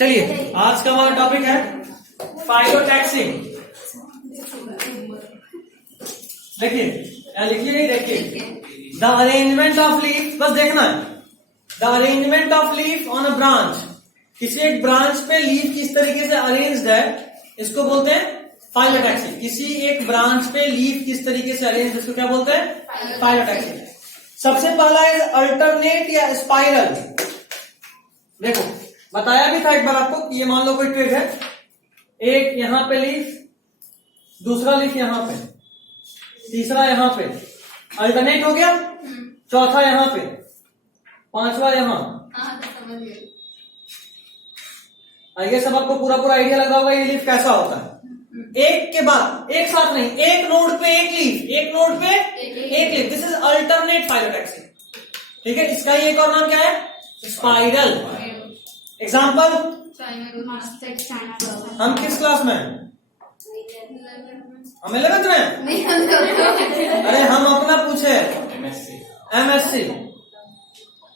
चलिए आज का हमारा टॉपिक है फाइलोटैक्सी। देखिए लिखिए नहीं, देखिए द अरेंजमेंट ऑफ लीफ, बस देखना है। The arrangement of leaf on a branch, किसी एक ब्रांच पे लीफ किस तरीके से अरेंज्ड है, इसको बोलते हैं फाइलोटैक्सी। किसी एक ब्रांच पे लीफ किस तरीके से अरेंज, इसको क्या बोलते हैं? फाइलोटैक्सी। सबसे पहला है अल्टरनेट या स्पाइरल। देखो बताया भी था एक बार आपको कि ये मान लो कोई ट्रिग है, एक यहां पे लीफ, दूसरा लीफ यहां पे, तीसरा यहां पे, अल्टरनेट हो गया, चौथा यहां पे, पांचवा यहां। आइए सब आपको पूरा पूरा आइडिया लगा होगा ये लीफ कैसा होता है। एक के बाद एक साथ नहीं, एक नोड पे एक लीफ, एक नोड पे एक leaf, this is alternate phyllotaxy. ठीक है, इसका ही एक और नाम क्या है? स्पाइरल। एग्जाम्पल, हम किस क्लास में हैं? हम 11th में हैं? अरे हम अपना पूछे, एमएससी।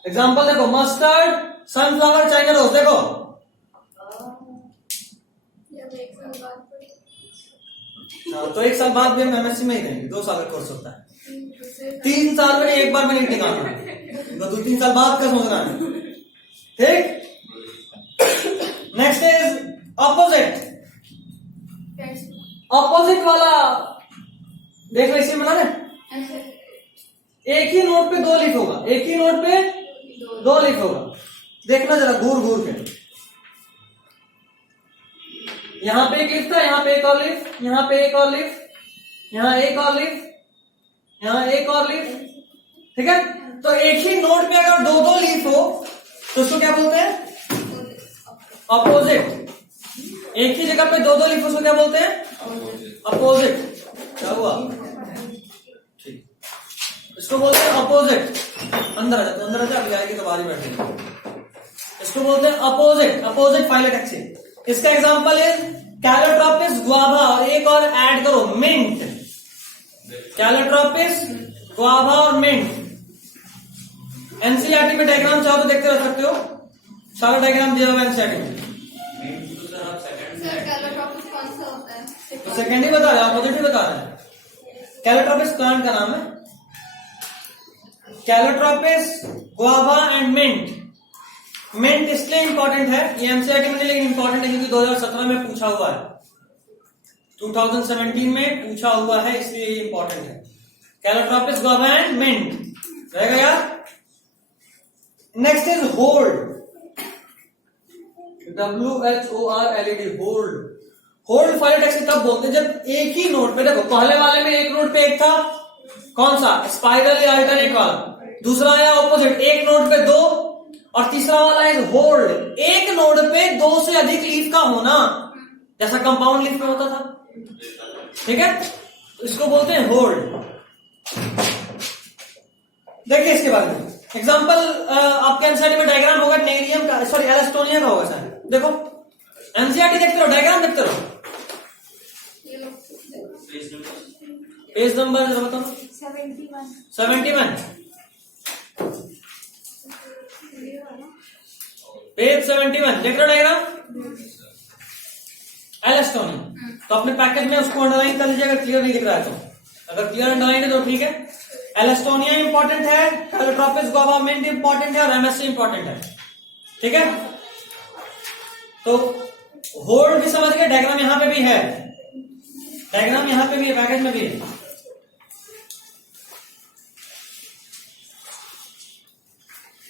एग्जाम्पल देखो, मस्टर्ड, सनफ्लावर, चाइना रोज। देखो तो एक साल बाद भी हम एमएससी में ही रहेंगे, 2 साल का कोर्स होता है। 3 साल में एक बार में नहीं निकालना, तो 2-3 साल बाद का सोचना है। ठीक, नेक्स्ट इज ऑपोजिट। ऑपोजिट वाला देख लो, इसे बना रहे, एक ही नोट पे 2 लीफ होगा, एक ही नोट पे 2 लीफ होगा। देखना जरा घूर घूर के, यहां पे एक लीफ था, यहां पे एक और लीफ, यहां पे एक और लीफ, यहां एक और लीफ, यहां एक और लीफ। ठीक है, तो एक ही नोट पे अगर 2-2 लीफ हो तो उसको क्या बोलते हैं? अपोजिट। एक ही जगह पे 2-2 लीफ, उसको क्या बोलते हैं? अपोजिट। क्या हुआ? ठीक, इसको बोलते हैं अपोजिट। अंदर आ जा, तो अंदर आ जा, अभी आएगी तो बाहर ही बैठेगी। इसको बोलते हैं अपोजिट, अपोजिट फाइलोटैक्सी। इसका एग्जांपल है कैलोट्रोपिस, गुआवा, और एक और ऐड करो, मिंट। कैलोट्रोपिस, गुआवा और मिंट। एनसीईआरटी में डायग्राम चाहो तो देखते रह सकते हो, सारा डायग्राम दिया हुआ है एनसीईआरटी में। तो सेकेंड ही बता रहे, अपोजिट ही बता रहे हैं। कैलोट्रोपिस प्लांट का नाम है, calotropis, guava and mint. Mint इसलिए इंपॉर्टेंट है, ये एनसीईआरटी में नहीं, लेकिन इंपॉर्टेंट है क्योंकि 2017 में पूछा हुआ है, 2017 में पूछा हुआ है, इसलिए ये इंपॉर्टेंट है। कैलोट्रोपिस, गुआवा एंड मिंट रहेगा यार। Next is hold, WHORLED, hold. Hold phyllotaxy तब बोलते हैं जब एक ही नोट पे, देखो पहले वाले में एक नोट पे एक था, कौन सा? स्पाइरल या अल्टरनेट वाला। दूसरा आया ऑपोजिट, एक नोट पे 2, और तीसरा वाला इज होल्ड, एक नोड पे 2 से अधिक लीफ का होना, जैसा कंपाउंड लीफ में होता था। ठीक है, इसको बोलते हैं होल्ड। देखिए इसके बारे में एग्जांपल, आपके एनसीईआरटी में डायग्राम होगा नेरियम का, सॉरी एलेस्टोनिया का होगा सर। देखो एनसीईआरटी देखते रहो, डायग्राम देखते रहो। पेज नंबर जरा बताओ। 71 पेज 71 देख रहे हो डायग्राम, एलेस्टोनिया। तो अपने पैकेज में उसको अंडरलाइन कर लीजिए अगर क्लियर नहीं दिख रहा है तो। अगर क्लियर अंडरलाइन है तो ठीक है। एलेस्टोनिया इंपॉर्टेंट है, कैलोट्रोपिस, गुआवा, मिंट इंपॉर्टेंट है, और एमएससी इंपॉर्टेंट है। ठीक है, तो होल्ड भी समझ गए, डायग्राम यहां पे भी है, डायग्राम यहां पे भी है, पैकेज में भी है।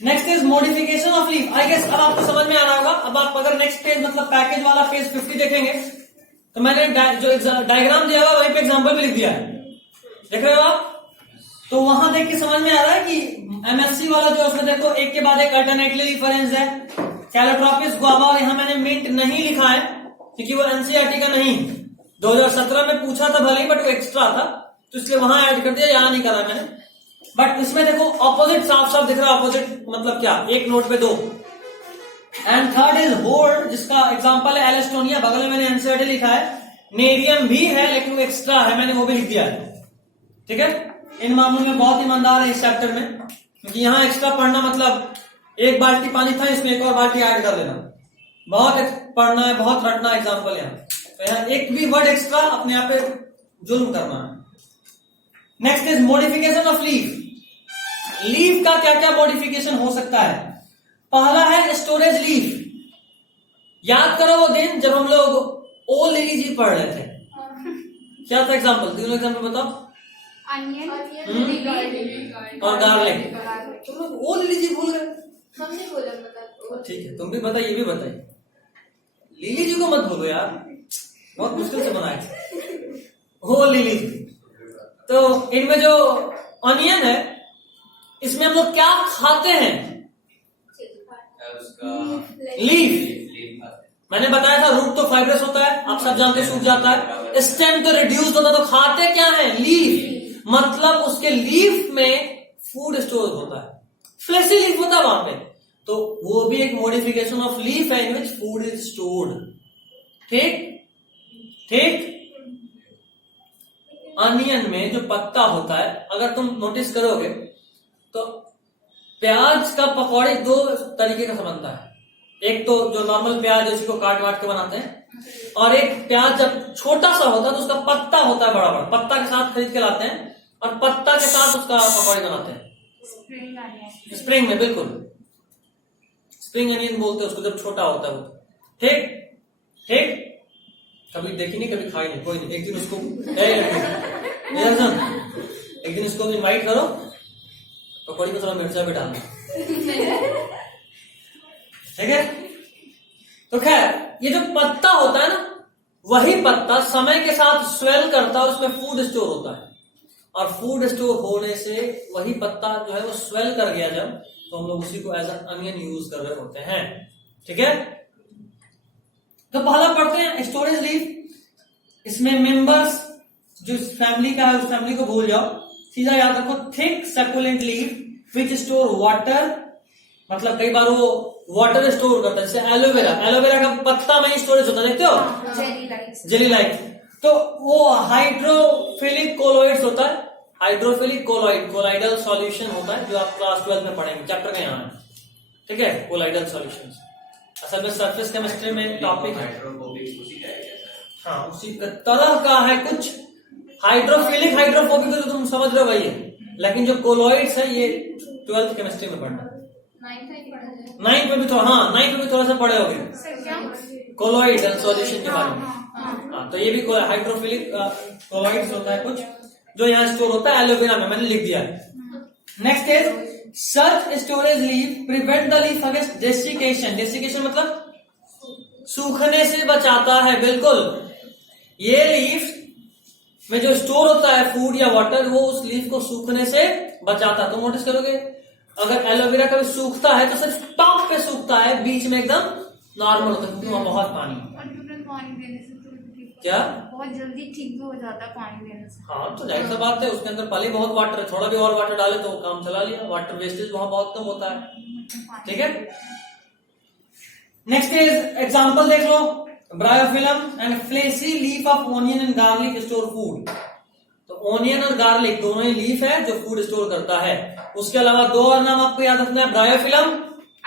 Next is modification of leaf. I guess अब आपको समझ में आ रहा होगा। अब आप अगर नेक्स्ट पेज मतलब पैकेज वाला पेज 50 देखेंगे तो मैंने जो डायग्राम दिया हुआ वहीं पे एग्जांपल भी लिख दिया है, देख रहे हो आप? तो वहां देख के समझ में आ रहा है कि एमएससी वाला जो उसमें देखो एक के बाद एक अल्टरनेटली लीफ अरेंज है। कैलोट्रोपिस, गुआवा, और यहां मैंने मिंट नहीं लिखा है क्योंकि वो एनसीईआरटी का नहीं, 2017 में पूछा था भले ही, बट वो एक्स्ट्रा था तो इसलिए वहां ऐड कर दिया, यहां नहीं करा मैंने। बट इसमें देखो ऑपोजिट साफ साफ दिख रहा है, ऑपोजिट मतलब क्या? एक नोट पे 2। एंड थर्ड इज होल्ड, जिसका एग्जांपल है एलेस्टोनिया, बगल में मैंने एनसीईआरटी लिखा है। नेरियम भी है लेकिन वो एक्स्ट्रा है, मैंने वो भी लिख दिया है। ठीक है, इन मामलों में बहुत ईमानदार है इस चैप्टर में, क्योंकि यहां एक्स्ट्रा पढ़ना मतलब एक बाल्टी पानी था, इसमें एक और बाल्टी ऐड कर लेना। बहुत पढ़ना है, बहुत रटना एग्जाम्पल यहाँ, तो यहाँ एक भी वर्ड एक्स्ट्रा अपने आप पे जुल्म करना है। Next is modification of leaf. Leaf का क्या क्या मॉडिफिकेशन हो सकता है? पहला है स्टोरेज लीफ। याद करो वो दिन जब हम लोग ओ लिली जी पढ़ रहे थे, क्या था एग्जाम्पल? तीनों एग्जाम्पल बताओ। अनियन और गार्लिक। तुम लोग ओ लिली जी भूल गए। हमने बोला बता। ठीक है, तुम भी बताइए, ये भी बताइए। लिली जी को मत भूलो यार, बहुत मुश्किल से बनाए ओ लिली जी। तो इनमें जो अनियन है, इसमें हम लोग क्या खाते हैं? लीफ। मैंने बताया था रूट तो फाइब्रस होता है, आप सब जानते, सूख जाता है। स्टेम तो रिड्यूस होता है, तो खाते क्या है? लीफ। मतलब उसके लीफ में फूड स्टोर होता है, फ्लेशी लीफ होता है वहां पे, तो वो भी एक मॉडिफिकेशन ऑफ लीफ है इन विच फूड इज स्टोर्ड। ठीक ठीक। अनियन में जो पत्ता होता है, अगर तुम नोटिस करोगे तो प्याज का पकौड़े दो तरीके का बनता है। एक तो जो नॉर्मल प्याज है, उसी को काट वाट के बनाते हैं, और एक प्याज जब छोटा सा होता है तो उसका पत्ता होता है बड़ा बड़ा, पत्ता के साथ खरीद के लाते हैं और पत्ता के साथ उसका पकौड़े बनाते हैं। स्प्रिंग में, बिल्कुल स्प्रिंग अनियन बोलते हैं उसको जब छोटा होता है वो। ठीक ठीक। कभी देखी नहीं, कभी खाई नहीं, कोई नहीं। एक दिन उसको एक दिन उसको इनवाइट करो, पकौड़ी में थोड़ा मिर्चा भी डालना, ठीक है? तो खैर, ये जो पत्ता होता है ना, वही पत्ता समय के साथ स्वेल करता है, उसमें फूड स्टोर होता है, और फूड स्टोर होने से वही पत्ता जो है वो स्वेल कर गया जब, तो हम लोग उसी को एज एन अनियन यूज कर रहे होते हैं। ठीक है? तो पहला पढ़ते हैं स्टोरेज लीफ। इसमें मेंबर्स जो फैमिली का है उस फैमिली को भूल जाओ, सीधा याद रखो थिक सकुलेंट लीफ विच स्टोर वाटर। मतलब कई बार वो वाटर स्टोर करता है, जैसे एलोवेरा, एलोवेरा का पत्ता में स्टोरेज होता है, देखते हो? Jelly like. तो वो हाइड्रोफिलिक कोलोइड्स होता है, हाइड्रोफिलिक कोलोइड, कोलाइडल सॉल्यूशन होता है, जो आप क्लास 12 में पढ़ेंगे, चैप्टर का यहाँ है। ठीक है? कोलाइडल सॉल्यूशंस असल में सरफेस केमिस्ट्री में टॉपिक है। हाँ, उसी तरह का है कुछ। हाइड्रोफिलिक हाइड्रोफोबिक तो तुम समझ रहे हो भाई है, लेकिन जो कोलोइड्स है ये 12th केमिस्ट्री में पढ़ना। 9th में भी थोड़ा, हाँ 9th में भी थोड़ा सा पढ़े होगे कोलोइड एंड सॉल्यूशन के बारे में। हाँ, तो ये भी हाइड्रोफिलिक कोलोइड्स होता है कुछ, जो यहाँ स्टोर होता है एलोवेरा में, मैंने लिख दिया है। Next is such storage leaf prevent the leaf against desiccation. Desiccation मतलब सूखने से बचाता है, बिल्कुल। ये लीफ में जो स्टोर होता है फूड या वाटर, वो उस लीफ को सूखने से बचाता है। तो नोटिस करोगे अगर एलोवेरा कभी सूखता है तो सिर्फ टॉप पे सूखता है, बीच में एकदम नॉर्मल होता है, क्योंकि वहां बहुत पानी देने से तो क्या बहुत जल्दी ठीक भी हो जाता है पानी देने से। हाँ, तो जाहिर सा बात है, उसके अंदर पहले बहुत वाटर है, थोड़ा भी और वाटर डाले तो काम चला लिया। वाटर वेस्टेज वहां बहुत कम होता है। ठीक है? नेक्स्ट इज एग्जांपल देख लो, bryophyllum and fleshy leaf of onion and garlic store food. तो ओनियन और गार्लिक दोनों ही लीफ है जो फूड स्टोर करता है। उसके अलावा दो और नाम आपको याद रखना है, ब्रायोफिलम,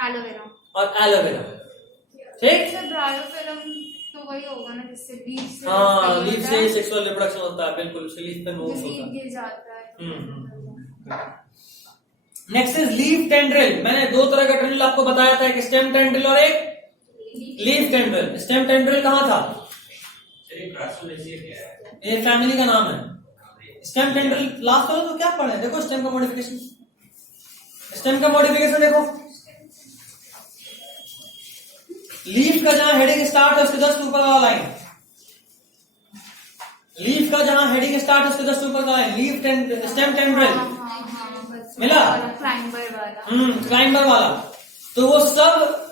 एलोवेरा और एलोवेरा। ठीक? ब्रायोफिलम तो वही होगा ना जिससे लीफ से, हाँ, लीफ से सेक्सुअल रिप्रोडक्शन होता है, बिल्कुल। उसके लीफ पे नोज होता है, गिर जाता है। Next is leaf tendril. मैंने दो तरह का टेंड्रिल आपको बताया था, एक स्टेम टेंड्रिल और एक लीफ टेंड्रिल। स्टेम टेंड्रिल कहाँ था? ये फैमिली का नाम है। स्टेम टेंड्रिल लास्ट करो तो क्या पढ़े, देखो स्टेम का मॉडिफिकेशन। स्टेम का मॉडिफिकेशन देखो, लीफ का जहां हेडिंग स्टार्ट है उसके जस्ट ऊपर वाला लाइन, लीफ का जहां हेडिंग स्टार्ट है उसके जस्ट ऊपर का लाइन, लीफ स्टेम टेंड्रिल मिला? क्लाइंबर वाला। तो वो सब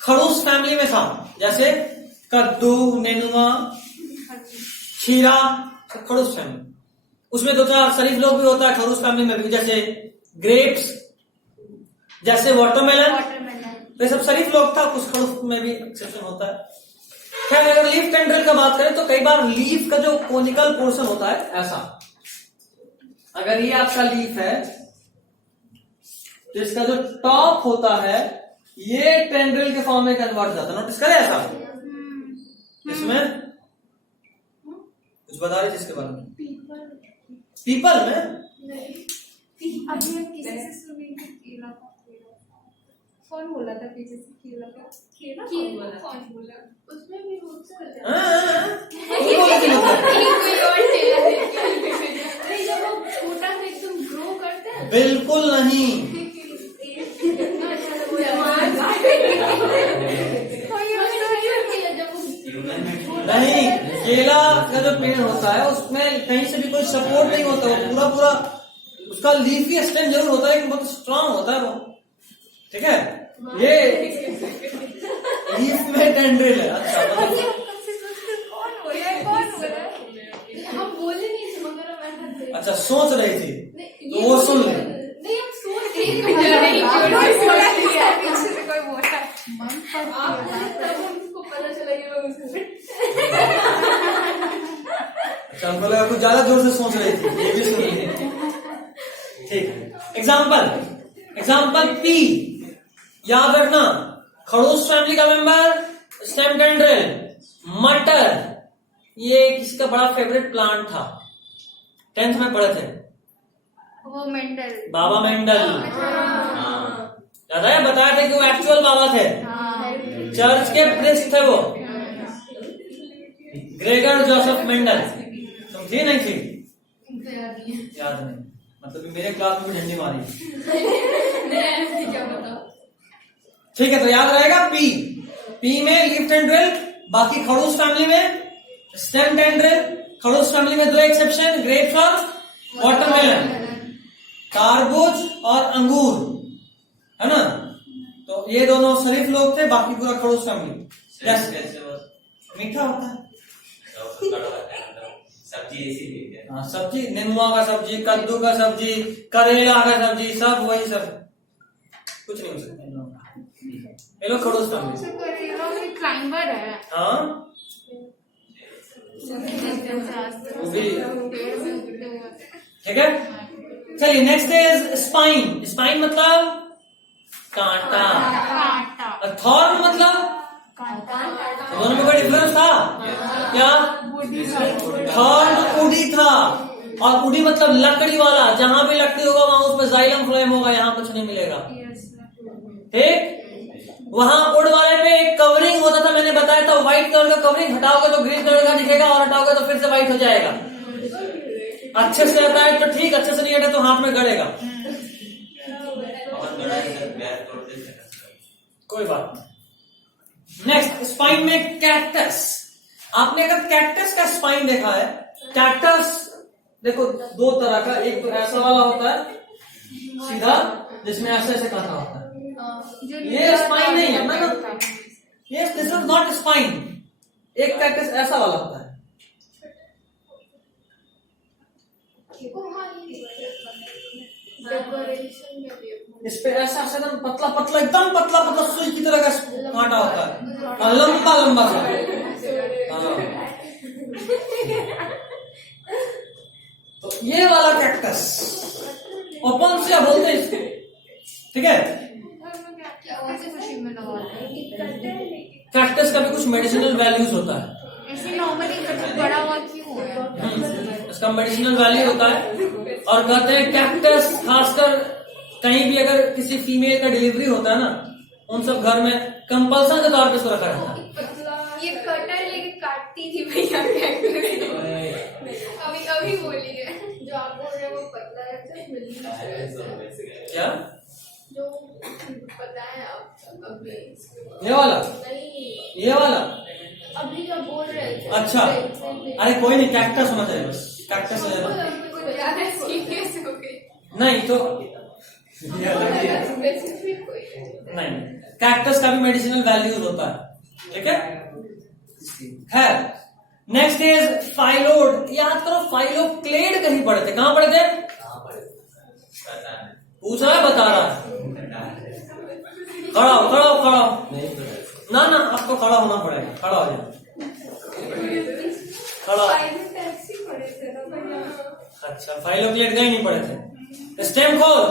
खड़ूस फैमिली में था, जैसे कद्दू, नेनुआ, खीरा, सब खड़ूस फैमिली। उसमें दो चार शरीफ लोग भी होता है खड़ूस फैमिली में भी, जैसे ग्रेप्स, जैसे वाटरमेलन, तो ये सब शरीफ लोग था। कुछ खड़ूस में भी एक्सेप्शन होता है। खैर, अगर लीफ टेंड्रिल का बात करें तो कई बार लीफ का जो कोनिकल पोर्शन होता है ऐसा, अगर ये आपका लीफ है तो इसका जो टॉप होता है ये टेंड्रिल के फॉर्म में कन्वर्ट जाता है, नोटिस करें ऐसा। इसमें कुछ बता रहे जिसके बारे में, पीपल में अभी हम किसी से सुने कि केला का कौन बोला था पीछे से केला का कौन बोला उसमें भी रूट से कोई बोले थे मतलब। कोई और केला नहीं जब वो छोटा सा एकदम ग्रो करते हैं बिल्कुल नहीं, नहीं, केला का जो पेड़ होता है उसमें कहीं से भी कोई सपोर्ट नहीं होता, वो पूरा पूरा उसका लीफी स्टेम जरूर होता है, लेकिन बहुत स्ट्रांग होता है वो, ठीक है। ये लीफ में टेंड्रिल है। अच्छा कौन हो रहा है हम बोले नहीं थे मगर हम ऐसा थे। अच्छा, सोच रही थी तो वो सुन ले। नहीं हम सोच रहे थे पीछे से कोई बोला तब हमको पता चला कि वो उसने अच्छा, हमको लगा कुछ ज्यादा जोर से सोच रही थी, ये भी सुन ली। ठीक है, एग्जाम्पल पी, याद रखना, खड़ूस फैमिली का मेंबर, स्टेम टेंड्रिल, मटर, ये किसका बड़ा फेवरेट प्लांट था, 10th में पढ़े थे, वो मेंडल बाबा मेंडल। याद है, बताया था कि वो एक्चुअल बाबा थे, चर्च के प्रिंस थे वो, ग्रेगर जोसेफ मेंडल। तुम थी नहीं थी? याद नहीं, मतलब मेरे क्लास में भी झंडी मारी। क्या बताओ। ठीक है, तो याद रहेगा पी में लीफ टेंड्रिल, बाकी खड़ूस फैमिली में स्टेम टेंड्रिल, खड़ूस फैमिली में 2 एक्सेप्शन, ग्रेप्स और वाटरमेलन, तारबूज और अंगूर, है ना। तो ये दोनों शरीफ लोग थे, बाकी पूरा खड़ूस फैमिली। मीठा होता है सब्जी ऐसी थी। हाँ, सब्जी, नेनुआ का सब्जी, कद्दू का सब्जी, करेला का सब्जी, सब वही सब, कुछ नहीं हो सकता। ये लोग खड़ूस फैमिली। क्लाइंबर है हाँ, ठीक है। चलिए, नेक्स्ट इज स्पाइन। स्पाइन मतलब कांटा, और थॉर्न मतलब, दोनों में कोई डिफरेंस था क्या? थॉर्न उडी था, और उडी मतलब लकड़ी वाला, जहां भी लकड़ी होगा वहां उसमें जाइलम फ्लोएम होगा, यहाँ कुछ नहीं मिलेगा, ठीक। वहां उड़ वाले पे एक कवरिंग होता था, मैंने बताया था, व्हाइट कलर का कवरिंग, हटाओगे तो ग्रीन कलर का दिखेगा, और हटाओगे तो फिर से व्हाइट हो जाएगा। अच्छे से रहता है तो ठीक, अच्छे से नहीं हटा तो हाथ में गड़ेगा, कोई बात नहीं। नेक्स्ट, स्पाइन में कैक्टस। आपने अगर कैक्टस का स्पाइन देखा है, कैक्टस देखो 2 तरह का, एक तो ऐसा वाला होता है सीधा, जिसमें ऐसे ऐसे कांटा होता है, ये स्पाइन नहीं है ना, ये दिस इज नॉट स्पाइन। एक कैक्टस ऐसा वाला होता है, इस पे ऐसा एकदम पतला पतला, एकदम पतला पतला सुई की तरह का कांटा होता है, और लंबा लंबा सा। हाँ, तो ये वाला कैक्टस ओपन से बोलते हैं इसको, ठीक है। कैक्टस का भी कुछ मेडिसिनल वैल्यूज होता है, ऐसे नॉर्मली बड़ा हुआ क्यों है? इसका मेडिसिनल वैल्यू होता है, और कहते हैं कैक्टस खासकर कहीं भी अगर किसी फीमेल का डिलीवरी होता है ना, उन सब घर में कंपल्सन के तौर पे इसको रखा रहता है। ये कटर लेके काटती थी भैया अभी अभी बोली है, जो आप बोल रहे हैं वो पतला है क्या? जो बताया आप अभी, ये वाला, नहीं ये वाला, अभी जो बोल रहे थे। अच्छा, अरे कोई नहीं, कैक्टस होना चाहिए बस, कैक्टस ले लो। ज्यादा सीरियस हो गई। नहीं तो स्पेसिफिक कोई नहीं, कैक्टस का भी मेडिसिनल वैल्यूज होता है, ठीक है। Next is phyllode. याद करो, फाइलोक्लेड कहीं पढ़े थे, कहां पढ़े थे? पूछ रहा है, बता रहा है। खड़ा हो, खड़ा हो, खड़ा हो। ना ना, आपको खड़ा होना पड़ेगा, खड़ा हो जाए, खड़ा हो। अच्छा, फाइलोक्लेड कहीं नहीं पढ़े थे। स्टेम खोल,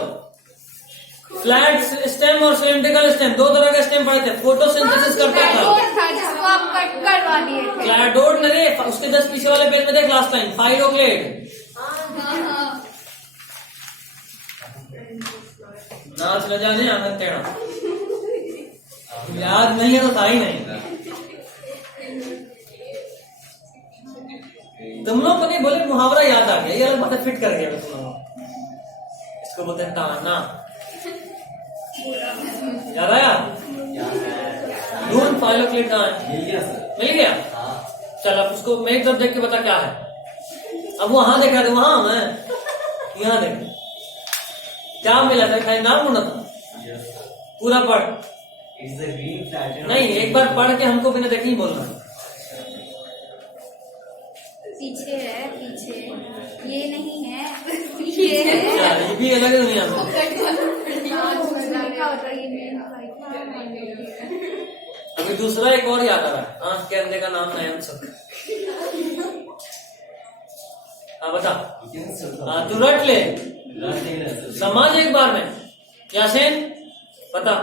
फ्लैट स्टेम और सिलेंड्रिकल स्टेम, दो तरह के स्टेम पढ़े थे। फोटोसिंथेसिस करता था। था जिसको आप कट करवा दिए थे। क्लैडोड नहीं, उसके जस्ट पीछे वाले पेज में देख लास्ट टाइम, फाइलोक्लेड। नाच न जाने आनंद टेढ़ा, याद नहीं है तो था ही नहीं। तुम लोग को नहीं बोले मुहावरा याद आ गया, ये अलग बात फिट कर गया तुम लोग। इसको बोलते हैं ताना। याद आया? नून फाइलोक्लेड मिल गया। चल अब उसको मैं एक तरफ देख के बता क्या है। अब वहां देखा था, वहां मैं यहाँ देख क्या मिला था, खाली नाम होना था। पूरा पढ़। नहीं, एक बार पढ़ के हमको बिना देखे ही बोलना। पीछे है, पीछे ये नहीं है, ये है। ये भी अलग दुनिया में। अभी दूसरा एक और याद आ रहा है, आंख के अंदर का नाम नयन सुख। हाँ बता। हाँ तू रट ले, समाज एक बार में। यासीन बता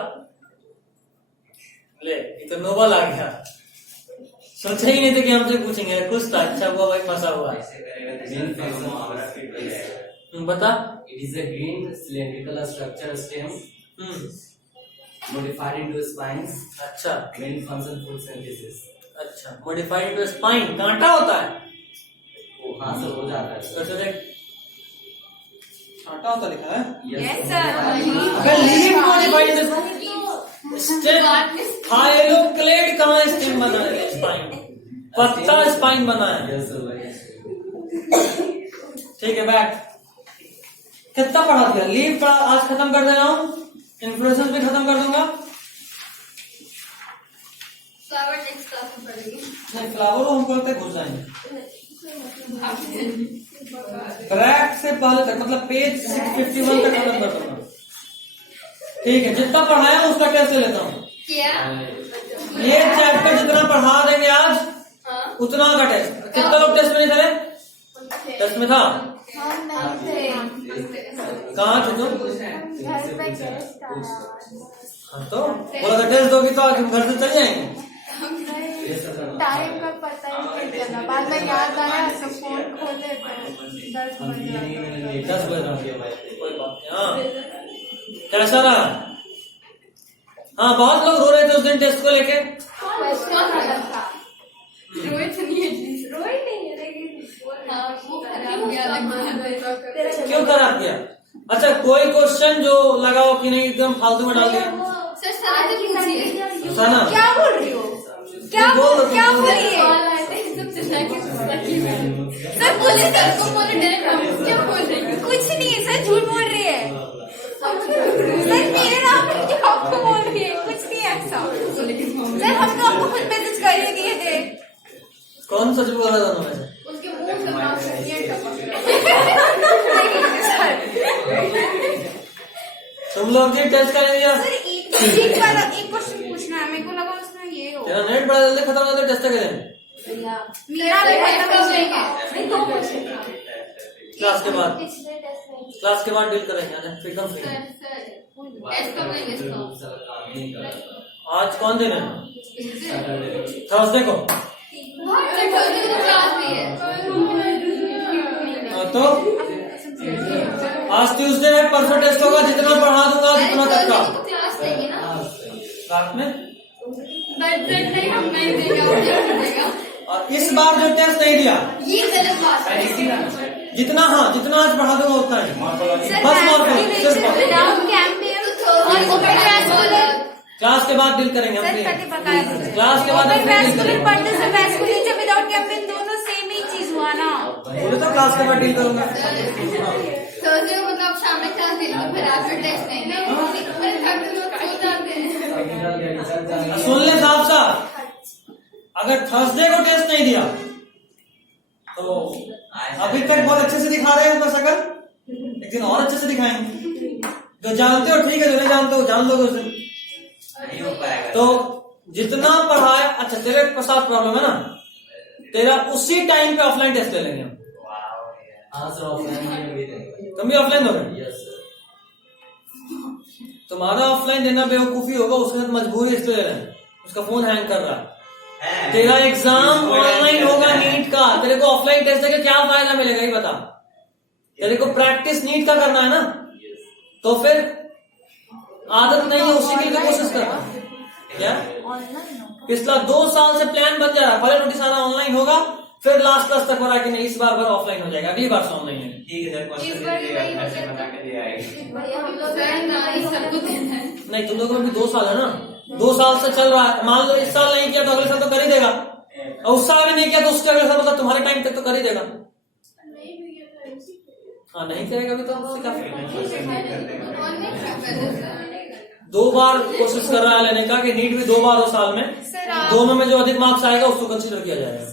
ले, ये तो नोबल आ गया। सोचा ही नहीं था कि हमसे पूछेंगे, कुछ था। अच्छा हुआ भाई फंसा हुआ है। बता। It is a green cylindrical structure stem modified into spines. अच्छा Main function photosynthesis. अच्छा, modified into spine, कांटा होता है। वो हाँ सर हो जाता है सर। तो देख कांटा होता लिखा है। Yes, sir. अगर leaf modified into stem, phylloclade कहाँ स्टेम बना है? स्पाइन, पत्ता स्पाइन बना है। Yes sir. ठीक है बैठ। कितना पढ़ा दिया? लीव पढ़ा, आज खत्म कर दे रहा हूँ। इन्फ्लोरेसेंस भी खत्म कर दूंगा। फ्लावर नेक्स्ट क्लास में पढ़ेंगे। नहीं, फ्लावर हमको लगता है घुस जाएंगे। ब्रैक से पहले तक मतलब पेज 651 तक खत्म कर दूंगा। ठीक है, जितना पढ़ाया उसका टेस्ट ले लेता हूँ। क्या? ये चैप्टर जितना पढ़ा देंगे आज उतना का टेस्ट। कितना लोग टेस्ट में नहीं थे? टेस्ट में था। हम नहीं थे। कहाँ थे तुम? घर पे गेस्ट आया। हाँ तो बोला था टेस्ट दोगी तो आज हम घर से चल जाएंगे। टाइम का पता ही नहीं चला, बाद में याद आया तो फोन खोले तो 10 बजे। 10 बजे कोई बात नहीं। हाँ कैसा रहा? हाँ बहुत लोग रो रहे थे उस दिन टेस्ट को लेके। रोहित नहीं है लेकिन वो खराब गया। क्यों खराब किया? अच्छा कोई क्वेश्चन जो लगाओ कि नहीं एकदम फालतू में डाल दिया। सर सर पूछिए। सना क्या बोल रही हो? क्या बोल रही है? सर बोले, सर को बोले डायरेक्ट क्या बोल रही है? कुछ नहीं है सर, झूठ बोल रही है। सर मेरे नाम पे क्या आपको बोल रही है? कुछ नहीं है ऐसा। सर हम तो आपको खुद मैसेज कर ही दिए थे। कौन सच बोल रहा था तुम्हें? उसके मुंह से नाम तुम लोग जी टेस्ट कर लिया। सर एक क्वेश्चन पूछना है, मेरे को लगा उसमें ये हो। तेरा नेट बड़ा जल्दी खत्म हो जाता टेस्ट करें। मेरा भी खत्म हो जाएगा। क्लास के बाद, क्लास के बाद डील करेंगे एकदम फ्री। आज कौन दिन है? थर्सडे को। तो आज ट्यूसडे है, परसों टेस्ट होगा। जितना पढ़ा दूंगा उतना तक का रात में। और इस बार जो टेस्ट नहीं दिया ये गलत बात है। जितना, हाँ जितना आज पढ़ा दूंगा उतना ही बस मार्क। क्लास के बाद डील करेंगे हम। क्लास के बाद विदाउट कैंपेन दोनों सेम ही चीज हुआ ना। बोले तो क्लास के बाद डील करूंगा। थर्सडे मतलब शाम में क्लास दे लो, फिर आफ्टर टेस्ट नहीं। सुन ले साहब साहब, अगर थर्सडे को टेस्ट नहीं दिया तो अभी तक बहुत अच्छे से दिखा रहे हैं उनका शकल, एक दिन और अच्छे से दिखाएंगे। जो जानते हो ठीक है, जो नहीं जानते हो जान लोगे उस दिन। तो जितना पढ़ाया, अच्छा तेरे साथ प्रॉब्लम है ना, तेरा उसी टाइम पे ऑफलाइन टेस्ट ले लेंगे हम। तुम भी ऑफलाइन दोगे? Yes sir. तुम्हारा ऑफलाइन देना बेवकूफी होगा, उसके साथ मजबूरी इसलिए ले रहे हैं, उसका फोन हैंग कर रहा है। तेरा एग्जाम ऑनलाइन होगा नीट का, तेरे को ऑफलाइन टेस्ट देके क्या फायदा मिलेगा ये बता। तेरे को प्रैक्टिस नीट का करना है ना, तो फिर आदत नहीं है उसी के लिए कोशिश करना। क्या पिछला 2 साल से प्लान बन जा रहा है, पहले नोटिस सारा ऑनलाइन होगा, फिर लास्ट क्लास तक हो रहा है कि नहीं इस बार ऑफलाइन हो जाएगा, अगली बार से ऑनलाइन है। ठीक है सर, क्वेश्चन बना के दे आएगी। नहीं तुम लोगों को भी 2 साल है ना, 2 साल से चल रहा है। मान लो इस साल नहीं किया तो अगले साल तो कर ही देगा, और उस साल भी नहीं किया तो उसके अगले साल मतलब तुम्हारे टाइम तक तो कर ही देगा। हाँ नहीं करेगा भी तो उससे क्या फायदा। 2 बार कोशिश कर रहा है लेने का कि नीट भी 2 बार हो साल में, दोनों में जो अधिक मार्क्स आएगा उसको कंसिडर किया जाएगा।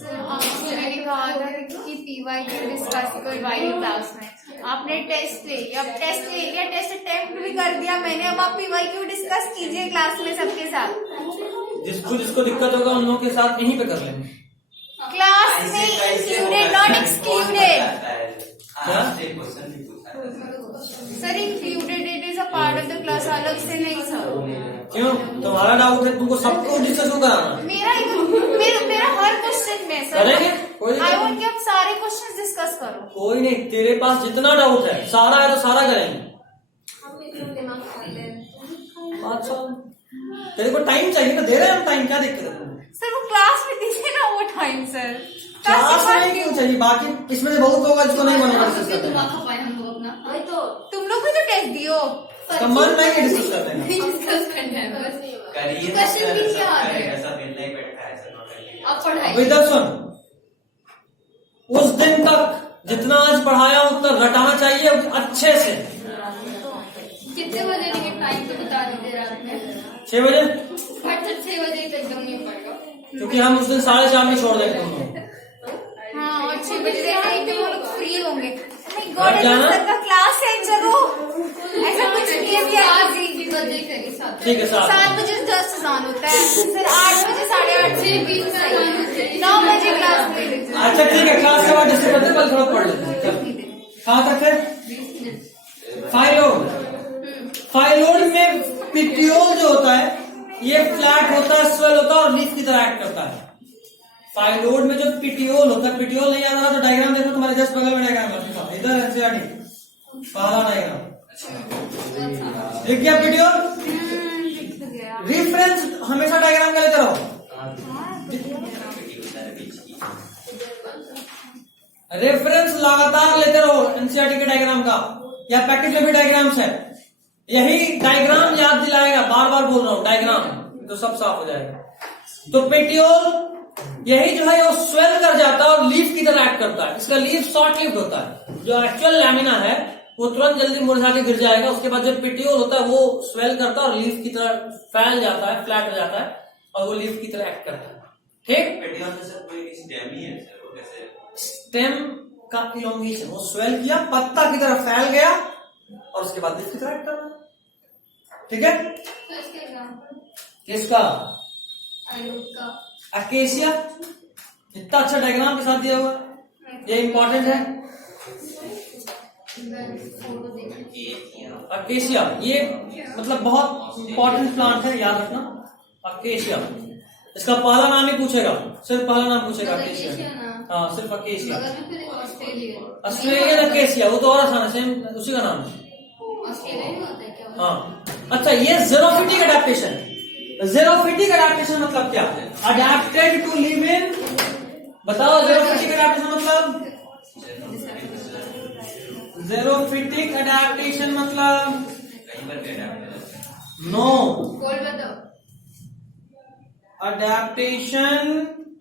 PYQ डिस्कस करवाई क्लास में, आपने टेस्ट ले लिया, अब टेस्ट ले लिया, टेस्ट अटेम्प्ट भी कर दिया मैंने, अब आप PYQ डिस्कस कीजिए क्लास में सबके साथ। जिसको दिक्कत होगा उन लोगों के साथ यहीं पे कर लेंगे, क्लास में included not excluded. Sir included, it is a part of the class, अलग से नहीं सर। क्यों तुम्हारा डाउट है, तुमको सबको डिस्कस क्यों कराना? मेरा हर क्वेश्चन में सर, आई वांट कि आप सारे क्वेश्चन डिस्कस करो। कोई नहीं, तेरे पास जितना डाउट है सारा है तो सारा करेंगे। अच्छा तेरे को टाइम चाहिए ना, दे रहे हैं हम टाइम, क्या दिक्कत है? सर वो क्लास में दीजिए ना वो टाइम सर। क्लास में क्यों चाहिए, बाकी इसमें से बहुत होगा जिसको नहीं मालूम डिस्कस करते हैं। तुम लोग भी तो टेस्ट दियो, तो मन नहीं है डिस्कस करने का। डिस्कस करना है बस। करिए क्वेश्चन भी क्या आ रहा है? ऐसा मिलना ही बैठा है सर, नोट आप पढ़ाई। अब इधर सुन, उस दिन तक जितना आज पढ़ाया उतना रटाना चाहिए अच्छे से। कितने बजे के टाइम तो बता दीजिए रात में? 6 बजे, बट 6 बजे तक एकदम नहीं पड़ेगा, क्योंकि हम उस दिन 4:30 में छोड़ देंगे तुम लोग। हाँ और 6 बजे एकदम वो लोग फ्री होंगे। गॉड सर का क्लास है, चलो ऐसा कुछ नहीं है। ठीक है 7 बजे 10 अजान होता है सर, 8 बजे 8:30 से 9 बजे क्लास ले लीजिए। अच्छा ठीक है, क्लास के बाद डिस्कस करते हैं, कल थोड़ा पढ़ लेते हैं। कहाँ तक है? फाइलोड में पिट्यूल जो होता है ये फ्लैट होता है, स्वेल होता है और लीफ की तरह एक्ट करता है। फाइलोड में जो पिट्यूल होता है, पिट्यूल नहीं याद आ रहा तो डायग्राम देखो, तुम्हारे जस्ट बगल में डायग्राम है, इधर एनसीईआरटी पहला डायग्राम लिख गया। पिट्यूल रेफरेंस हमेशा डायग्राम का लेते रहो, रेफरेंस लगातार लेते रहो एनसीईआरटी के डायग्राम का, या पैकेज में भी डायग्राम्स है, यही डायग्राम याद दिलाएगा। बार बार बोल रहा हूं डायग्राम, तो सब साफ हो जाएगा। तो पेटियोल यही जो है वो स्वेल कर जाता है और लीफ की तरह एक्ट करता है। इसका लीफ शॉर्ट लिव्ड होता है, जो एक्चुअल लैमिना है वो तुरंत जल्दी मुरझा के गिर जाएगा। उसके बाद जो पेटियोल होता है वो स्वेल करता है और लीफ की तरह फैल जाता है, फ्लैट हो जाता है और वो लीफ की तरह एक्ट करता है। ठीक, पेटियोल में सर कोई स्टेम ही है सर, वो कैसे? स्टेम का इलोंगेशन, वो स्वेल किया, पत्ता की तरह फैल गया और उसके बाद लीफ की तरह एक्ट कर रहा है। ठीक है, किसका? अकेशिया। इतना अच्छा डायग्राम के साथ दिया हुआ है, ये इंपॉर्टेंट है। अकेशिया ये मतलब बहुत इंपॉर्टेंट प्लांट है, याद रखना। अकेशिया, इसका पहला नाम ही पूछेगा, सिर्फ पहला नाम पूछेगा अकेशिया। हाँ सिर्फ अकेशिया, ऑस्ट्रेलियन अकेशिया, वो तो और आसान है, सेम उसी का नाम है। हाँ अच्छा, ये ज़ेरोफिटिक एडेप्टेशन। ज़ेरोफिटिक एडेप्टेशन मतलब क्या? अडेप्टेड टू लिव इन, बताओ ज़ेरोफिटिक एडेप्टेशन मतलब? ज़ेरोफिटिक एडेप्टेशन मतलब नो अडेप्टेशन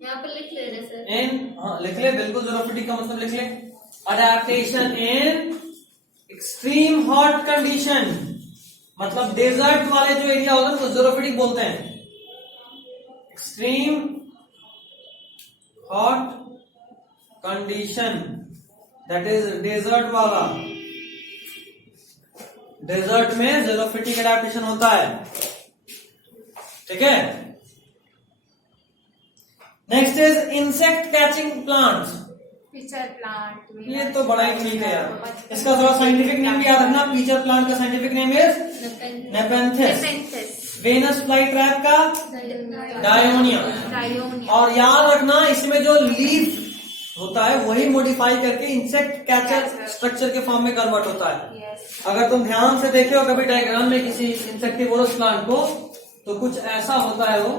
यहाँ पर लिख ले रहे सर। इन, हाँ लिख ले, बिल्कुल ज़ेरोफिटिक का मतलब लिख ले। Adaptation in extreme hot condition, मतलब डेजर्ट वाले जो एरिया होता है तो ज़ेरोफिटिक बोलते हैं। Extreme hot condition, that is desert वाला, डेजर्ट में ज़ेरोफिटिक एडेप्टेशन होता है। ठीक है, next is insect catching plants. Pitcher plant. ये तो बड़ा ही ठीक है यार। इसका थोड़ा साइंटिफिक नेम भी याद रखना। पीचर प्लांट का scientific name is Nepenthes. Venus fly trap का डायोनिया। और याद रखना इसमें जो लीफ होता है वही मॉडिफाई करके इंसेक्ट कैचर स्ट्रक्चर के फॉर्म में कन्वर्ट होता है। अगर तुम ध्यान से देखे हो कभी डायग्राम में किसी इंसेक्टिवोरस प्लांट को तो कुछ ऐसा होता है वो,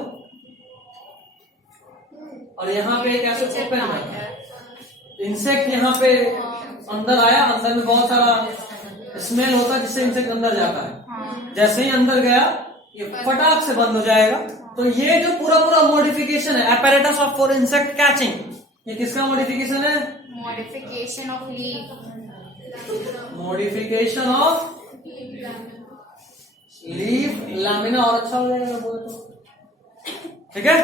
और यहाँ पे एक ऐसे ओपन है इंसेक्ट, यहाँ पे अंदर आया, अंदर में बहुत सारा स्मेल होता है जिससे इंसेक्ट अंदर जाता है। जैसे ही अंदर गया ये फटाक से बंद हो जाएगा। तो ये जो पूरा मॉडिफिकेशन है apparatus of for insect catching, ये किसका मॉडिफिकेशन है? Modification of leaf. Modification of leaf lamina और अच्छा हो जाएगा बोले तो। ठीक है,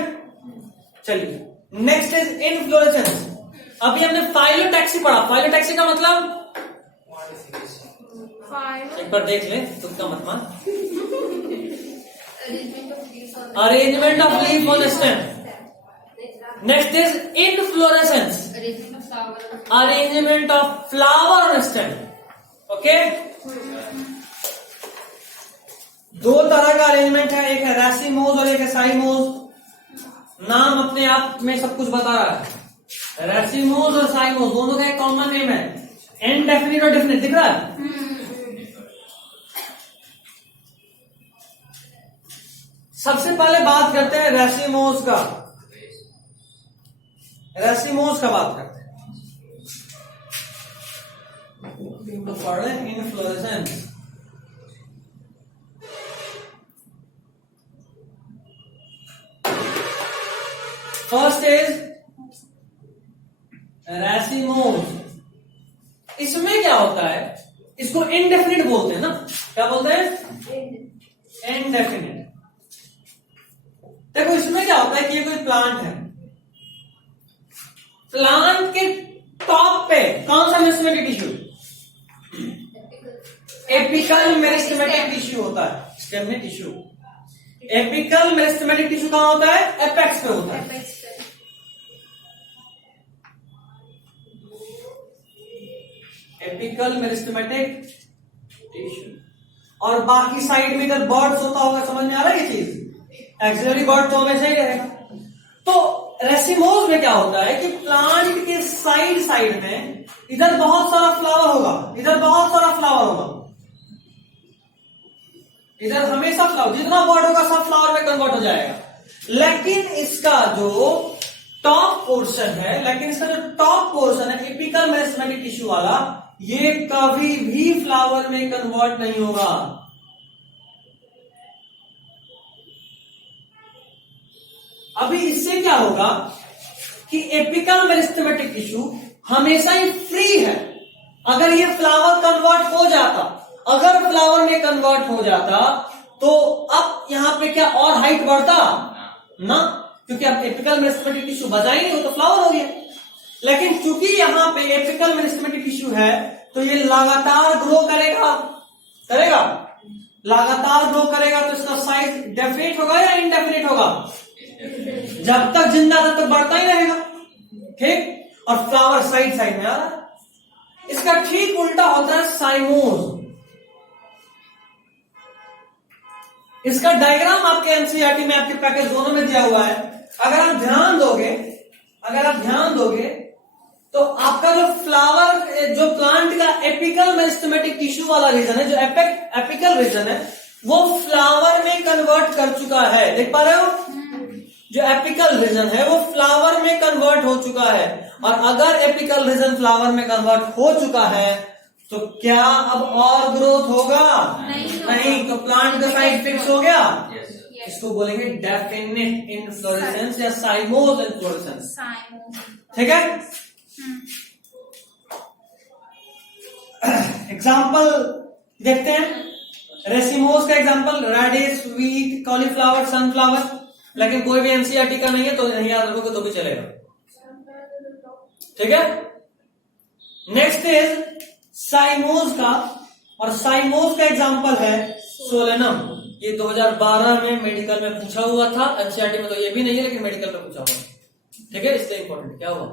चलिए नेक्स्ट इज इनफ्लोरेसेंस। अभी हमने फाइलोटैक्सी पढ़ा। फाइलोटैक्सी का मतलब एक बार देख ले, तुक्का मत मार। Arrangement of leaf on stem. Next is inflorescence, arrangement of flower on stem. Okay, दो तरह का अरेंजमेंट है, एक है रैसीमोज और एक है साइमोज। नाम अपने आप में सब कुछ बता रहा है। रैसीमोज और साइमोज दोनों का एक कॉमन नेम है, इनडेफिनिट और डेफिनिट। दिख रहा है? सबसे पहले बात करते हैं रैसीमोज का। रैसीमोज का बात करते हैं तो पढ़ रहे इनफ्लोरेसेंस। First is रैसीमोज। इसमें क्या होता है, इसको इनडेफिनिट बोलते हैं ना। क्या बोलते हैं? इनडेफिनिट। देखो इसमें क्या होता है कि ये कोई प्लांट है, प्लांट के टॉप पे कौन सा meristematic tissue? Apical meristematic tissue होता है। स्टेम में टिश्यू एपिकल मेरिस्टेमेटिक टिश्यू कहां होता है? एपेक्स पे होता है। Apical meristematic tissue. और बाकी साइड में इधर बर्ड्स होता होगा, समझ में आ रहा है ये चीज? एक्सिलरी बर्ड तो हमेशा ही रहेगा। तो रैसीमोज में क्या होता है कि प्लांट के साइड में इधर बहुत सारा फ्लावर होगा, इधर बहुत सारा फ्लावर होगा, इधर हमेशा फ्लावर, जितना बर्ड होगा सब फ्लावर में कन्वर्ट हो जाएगा। लेकिन इसका जो टॉप पोर्शन है, एपिकल मेरिस्टेमेटिक टिश्यू वाला, ये कभी भी फ्लावर में कन्वर्ट नहीं होगा। अभी इससे क्या होगा कि एपिकल मेरिस्टेमेटिक टिश्यू हमेशा ही फ्री है। अगर ये फ्लावर कन्वर्ट हो जाता, अगर फ्लावर में कन्वर्ट हो जाता तो अब यहां पे क्या और हाइट बढ़ता ना, क्योंकि अब एपिकल मेरिस्टेमेटिक टिश्यू बचा ही नहीं, हो तो फ्लावर हो गया। लेकिन चूंकि यहां पे एपिकल मेरिस्टेमेटिक टिश्यू है तो ये लगातार ग्रो करेगा, लगातार ग्रो करेगा। तो इसका साइज डेफिनेट होगा या इनडेफिनेट होगा? जब तक जिंदा तब तक बढ़ता ही रहेगा। ठीक, और फ्लावर साइड में आ रहा है। इसका ठीक उल्टा होता है साइमोज। इसका डायग्राम आपके एनसीईआरटी में, आपके पैकेज दोनों में दिया हुआ है। अगर आप ध्यान दोगे तो आपका जो फ्लावर, जो प्लांट का एपिकल मेरिस्टेमेटिक टिश्यू वाला रीजन है, जो एपिकल रीजन है, वो फ्लावर में कन्वर्ट कर चुका है। देख पा रहे हो? जो एपिकल रीजन है वो फ्लावर में कन्वर्ट हो चुका है। और अगर एपिकल रीजन फ्लावर में कन्वर्ट हो चुका है तो क्या अब और ग्रोथ होगा? नहीं। तो प्लांट का साइज फिक्स हो गया। इसको बोलेंगे डेफिनिट इनफ्लोरेसेंस या साइमोज इनफ्लोरेसेंस। ठीक है, एग्जाम्पल देखते हैं। रेसिमोज का example radish, wheat, cauliflower, sunflower. लेकिन कोई भी एनसीईआरटी का नहीं है तो नहीं याद रखोगे तो भी चलेगा। ठीक है, नेक्स्ट इज साइमोज का, और साइमोज का एग्जाम्पल है सोलेनम। ये 2012 में मेडिकल में पूछा हुआ था। एनसीईआरटी में तो ये भी नहीं है, लेकिन मेडिकल में पूछा हुआ। ठीक है, इसलिए इंपॉर्टेंट क्या हुआ?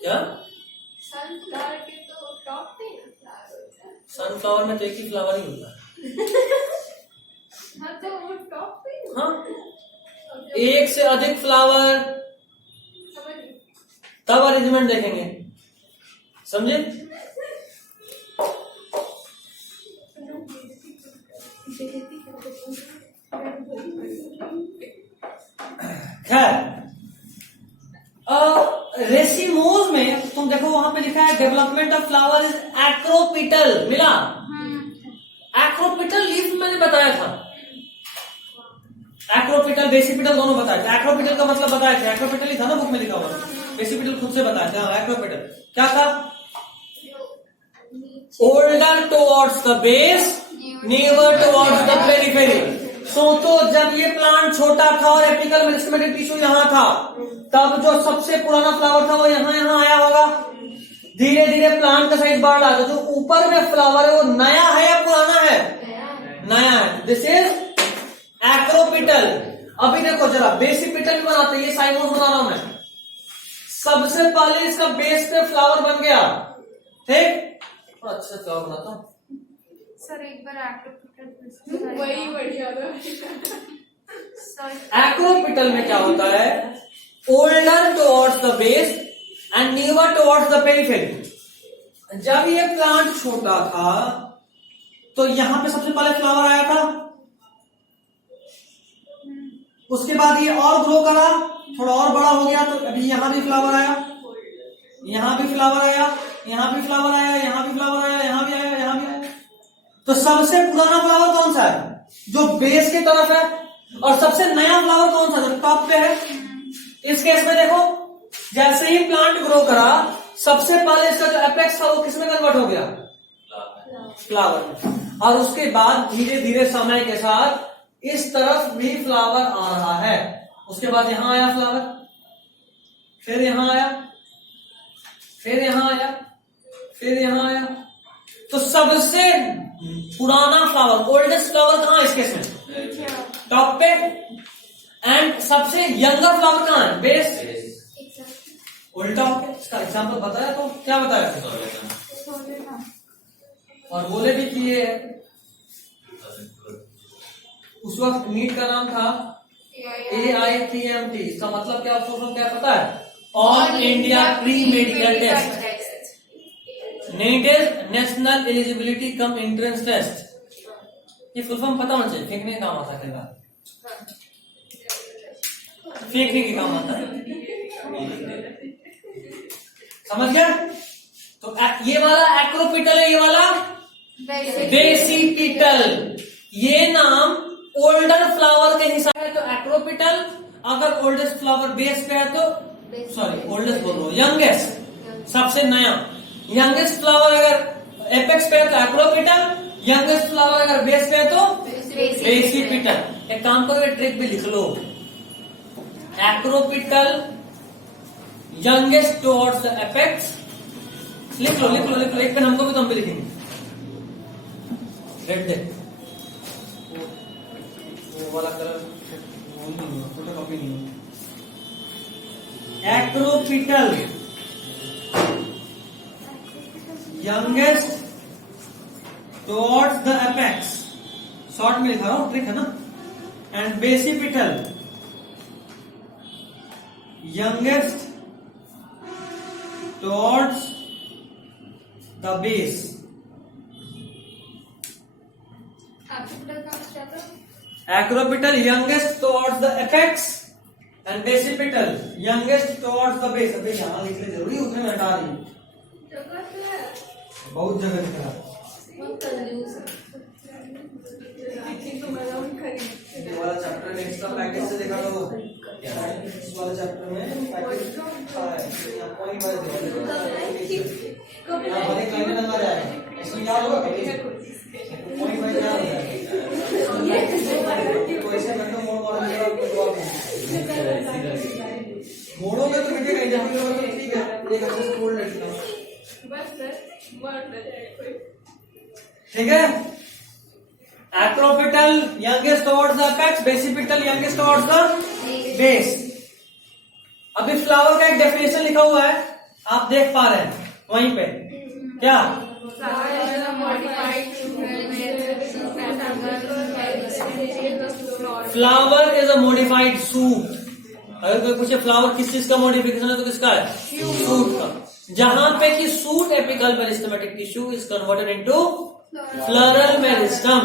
क्या सनफ्लावर के तो टॉप पे फ्लावर होता है। सनफ्लावर में तो एक ही फ्लावर ही होता है। हाँ तो वो टॉप पे हाँ, एक से अधिक फ्लावर समझ गई। तब अरेंजमेंट देखेंगे, समझे? खैर, रेसिमोज में तुम देखो वहां पे लिखा है development of flower is acropetal, मिला? एक्रोपिटल लीफ मैंने बताया था, एक्रोपिटल बेसिपिटल दोनों बताए थे। एक्रोपिटल का मतलब बताया था, एक्रोपिटल ही था ना बुक में लिखा हुआ, बेसिपिटल खुद से बताया था। एक्रोपिटल क्या था? Older towards the base, newer towards the periphery. तो जब ये प्लांट छोटा था और एपिकल मेरिस्टेमेटिक टिश्यू यहाँ था, तब जो सबसे पुराना फ्लावर था वो यहाँ आया होगा। धीरे धीरे प्लांट का साइज बढ़ रहा था। जो ऊपर में फ्लावर है वो नया है या पुराना है? नया है। This is acropetal. अभी देखो जरा, बेसिपिटल भी बनाते हैं, ये साइमोस बना रहा हूं मैं। सबसे पहले इसका बेस पे फ्लावर बन गया, ठीक? और अच्छे से फ्लावर बनाता हूं सर। एक बार एक्रोपिटल वही बढ़िया था। एक्रोपिटल में क्या होता है? Older towards the base and newer towards the periphery. जब ये प्लांट छोटा था तो यहां पे सबसे पहले फ्लावर आया था, उसके बाद ये और ग्रो करा, थोड़ा और बड़ा हो गया, तो अभी यहां भी फ्लावर आया, यहां भी फ्लावर आया, यहां भी फ्लावर आया, यहां भी फ्लावर आया, यहां भी आया, यहां भी आया। तो सबसे पुराना फ्लावर कौन सा है? जो बेस की तरफ है। और सबसे नया फ्लावर कौन सा? जो टॉप पे है। इस केस में देखो, जैसे ही प्लांट ग्रो करा, सबसे पहले इसका जो एपेक्स था वो किसमें कन्वर्ट हो गया? फ्लावर में। और उसके बाद धीरे धीरे समय के साथ इस तरफ भी फ्लावर आ रहा है। उसके बाद यहां आया फ्लावर, फिर यहां आया, फिर यहां आया, फिर यहां आया। तो सबसे पुराना फ्लावर, ओल्डेस्ट फ्लावर कहां है इस केस में? टॉप पे। एंड सबसे यंगर फ्लावर कहां है? बेस। उल्टा हो गया। इसका एग्जाम्पल बताया तो क्या बताया? और बोले भी कि ये उस वक्त नीट का नाम था AIPMT। इसका मतलब क्या, क्या पता है? All India pre medical test. NEET is national eligibility cum entrance test. ये फुल फॉर्म पता होना चाहिए, फेंकने का काम आता है, फेंकने के काम आता है, समझ गया? तो ये वाला एक्रोपिटल है, ये वाला बेसिपिटल। ये नाम ओल्डर फ्लावर के हिसाब है तो एक्रोपिटल, अगर ओल्डेस्ट फ्लावर बेस पे है तो सॉरी ओल्डेस्ट बोल रहा हूं, यंगेस्ट, सबसे नया। यंगेस्ट फ्लावर अगर एपेक्स पे है तो एक्रोपिटल, यंगेस्ट फ्लावर अगर बेस पे है तो बेसिपिटल। एक काम करो, ट्रिक भी लिख लो, acropetal youngest towards the apex. लिख लो लिख लो लिख लो, एक पेन हमको भी तो हम भी लिखेंगे। रेड दे, वो वाला कलर फोटो कॉपी नहीं है। Acropetal youngest towards the apex, short में लिखा रहा हूं, ट्रिक है ना। And basipetal youngest towards the base. Acropetal youngest towards the apex and basipetal youngest towards the base. अभी यहां लिखने जरूरी, उतने में हटा रही बहुत जगह लिखा है। ये वाला चैप्टर में एक्स्ट्रा प्रैक्टिस से देखा तो इस वाले चैप्टर में प्रैक्टिस है, पॉइंट वाइज नंबर आएगा, इसमें याद होगा पॉइंट वाइज याद होगा। तो ऐसे करके मोड़ोगे तो बेटे कहीं जाओगे तो ठीक है, एक अच्छे से फोल्ड रखना, ठीक है। Acropetal youngest towards the apex, basipetal youngest towards the base. अभी फ्लावर का एक डेफिनेशन लिखा हुआ है, आप देख पा रहे हैं वहीं पे क्या? Flower is a modified suit. अगर कोई पूछे फ्लावर किस चीज का मॉडिफिकेशन है तो किसका है? सूट का। जहां पे कि suit apical meristematic tissue is converted into floral meristem.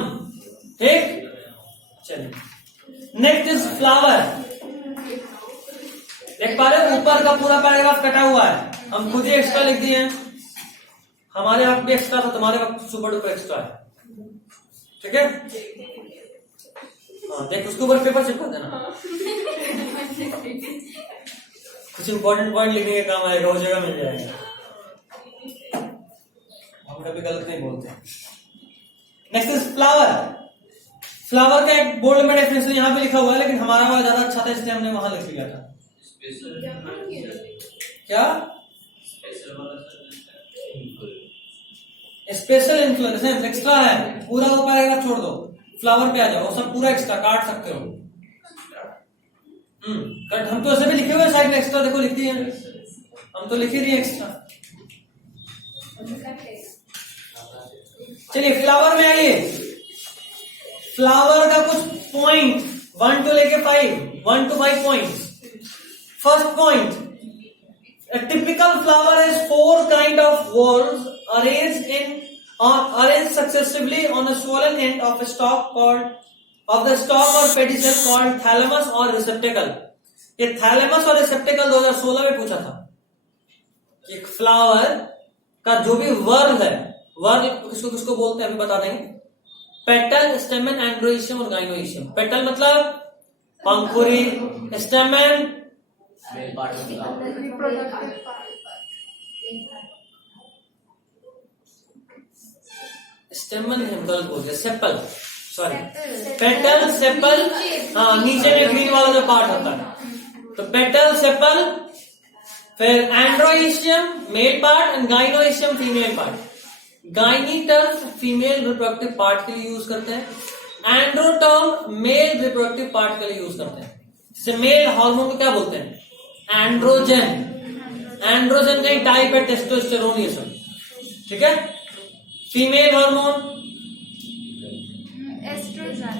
ठीक, चलिए नेक्स्ट इज फ्लावर। देख पा रहे हो ऊपर का पूरा पैराग्राफ कटा हुआ है, हम खुद ही एक्स्ट्रा लिख दिए हैं। हमारे वक्त भी एक्स्ट्रा था, तुम्हारे वक्त सुपर डुपर एक्स्ट्रा है। ठीक है, हाँ देख उसके ऊपर पेपर चिपका देना। कुछ इंपॉर्टेंट पॉइंट लिखने के काम आएगा, वो जगह मिल जाएगा। हम कभी गलत नहीं बोलते। Next is flower. फ्लावर का एक बोल्ड में डेफिनेशन यहाँ पे लिखा हुआ है, लेकिन हमारा वाला ज्यादा अच्छा था इसलिए हमने वहां लिख लिया था। क्या स्पेशल इन्फ्लुएंस एक्स्ट्रा है, पूरा वो पैराग्राफ छोड़ दो, फ्लावर पे आ जाओ, सब पूरा एक्स्ट्रा काट सकते हो। कट हम तो ऐसे भी लिखे हुए साइड में एक्स्ट्रा, देखो लिख दिए हम तो लिखे दिए एक्स्ट्रा। चलिए फ्लावर में आइए। फ्लावर का कुछ पॉइंट 1 to लेके 1 to 5 point. First point, a typical flower has 4 kind of whorls arranged successively on a swollen end of a stalk of the stalk or pedicel called thalamus or receptacle। ये thalamus और receptacle 2016 में पूछा था कि flower का जो भी whorl है, वर्ल किसको किसको बोलते हैं अभी बता देंगे। पेटल, स्टेमन, एंड्रोइशियम और गाइनोइशियम। पेटल मतलब पंखुड़ी, स्टेमन स्टेमन हम गलत बोल रहे, सेपल, सॉरी पेटल सेपल, हाँ नीचे में ग्रीन वाला जो पार्ट होता है तो पेटल सेपल, फिर androecium male part and gynoecium female part. Gyne term female reproductive part के लिए यूज करते हैं, andro term male reproductive part के लिए यूज करते हैं। जैसे मेल हार्मोन को क्या बोलते हैं? एंड्रोजन। एंड्रोजन का एक टाइप है टेस्टोस्टेरोन, ये सब ठीक है। फीमेल हार्मोन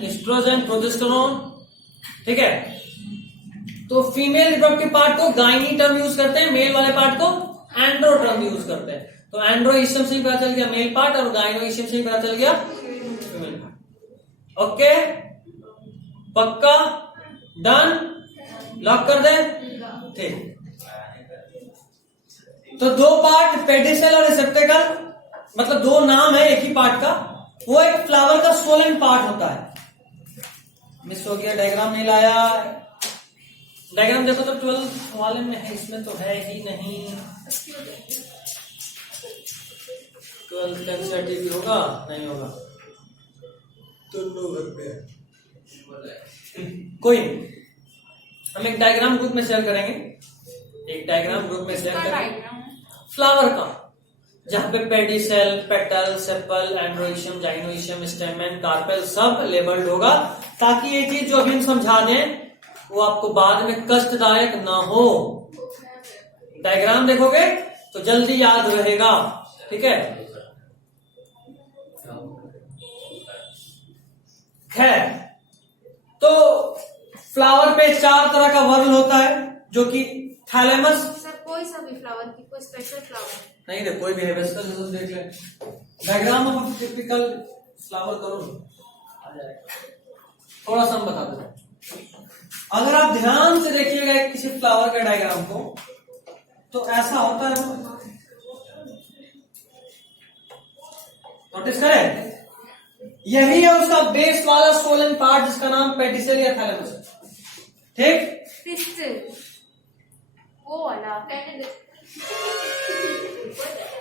एस्ट्रोजन, प्रोजेस्टेरोन, ठीक है। तो फीमेल रिप्रोडक्टिव पार्ट को गाइनी टर्म यूज करते हैं, मेल वाले पार्ट को एंड्रो टर्म यूज करते हैं। तो एंड्रोइशियम से ही पता चल गया मेल पार्ट और गाइनोइशियम से ही पता चल गया फीमेल पार्ट। ओके पक्का, डन, लॉक कर दे। ठीक, तो 2 पार्ट पेडिसेल और रिसेप्टेकल, मतलब 2 नाम है एक ही पार्ट का। वो एक फ्लावर का सोलन पार्ट होता है। मिस हो गया, डायग्राम नहीं लाया। डायग्राम देखो तो 12 वाले में है, इसमें तो है ही नहीं। 12 का एनसीईआरटी होगा नहीं होगा तो घर पे कोई नहीं। हम एक डायग्राम ग्रुप में शेयर करेंगे, एक डायग्राम ग्रुप में शेयर करेंगे फ्लावर का, जहां पे pedicel, petal, sepal, androecium, gynoecium, stamen, carpel सब लेबल्ड होगा, ताकि ये चीज जो अभी हम समझा दें वो आपको बाद में कष्टदायक ना हो। डायग्राम देखोगे तो जल्दी याद रहेगा, ठीक है। खैर, तो फ्लावर पे 4 तरह का वर्ल होता है, जो कि थैलेमस। सर कोई सा भी फ्लावर की कोई स्पेशल फ्लावर नहीं रे, कोई भी है, वैसे देख ले डायग्राम ऑफ टिपिकल फ्लावर करो आ जाएगा। थोड़ा सा हम बता दो, अगर आप ध्यान से देखिएगा किसी फ्लावर के डायग्राम को तो ऐसा होता है, नोटिस करें, यही है उसका बेस वाला सोलन पार्ट जिसका नाम पेडिसेल या थैलेमस है, ठीक। क्रिस्टल वो वाला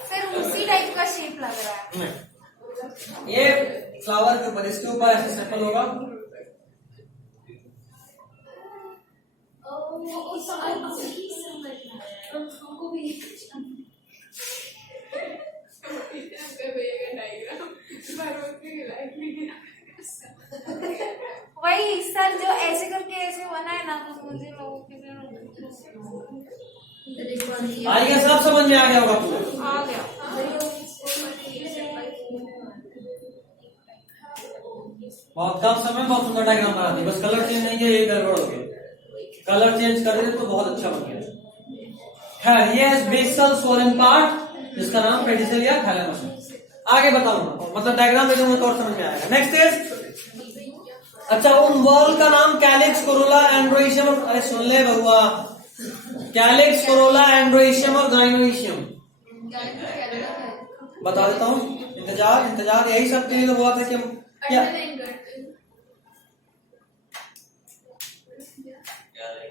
सर उसी टाइप का शेप लग रहा है। ये फ्लावर के ऊपर, इसके ऊपर ऐसे सेपल होगा, वही सर जो ऐसे करके ऐसे बना है ना, तो मुझे लोगों के आइए, सब समझ में आ गया होगा पूरा। आ गया। बहुत कम समय में बहुत सुंदर डायग्राम बना दी, बस कलर चेंज नहीं किया, ये गड़बड़ हो गया। कलर चेंज कर देते तो बहुत अच्छा बन गया है। ये बेसल सोलन पार्ट जिसका नाम पेडिसल या थैलेमस। आगे बताऊंगा, मतलब डायग्राम भेजूंगा तो और समझ में आएगा। नेक्स्ट इज, अच्छा उन वॉल का नाम कैलिक्स, कोरोला, एंड्रोइशियम। अरे सुन ले बहुआ, कैलिक्स, कोरोला, एंड्रोइशियम और गाइनोइशियम। बता देता हूँ, इंतजार यही सब के लिए तो हुआ था कि हम क्या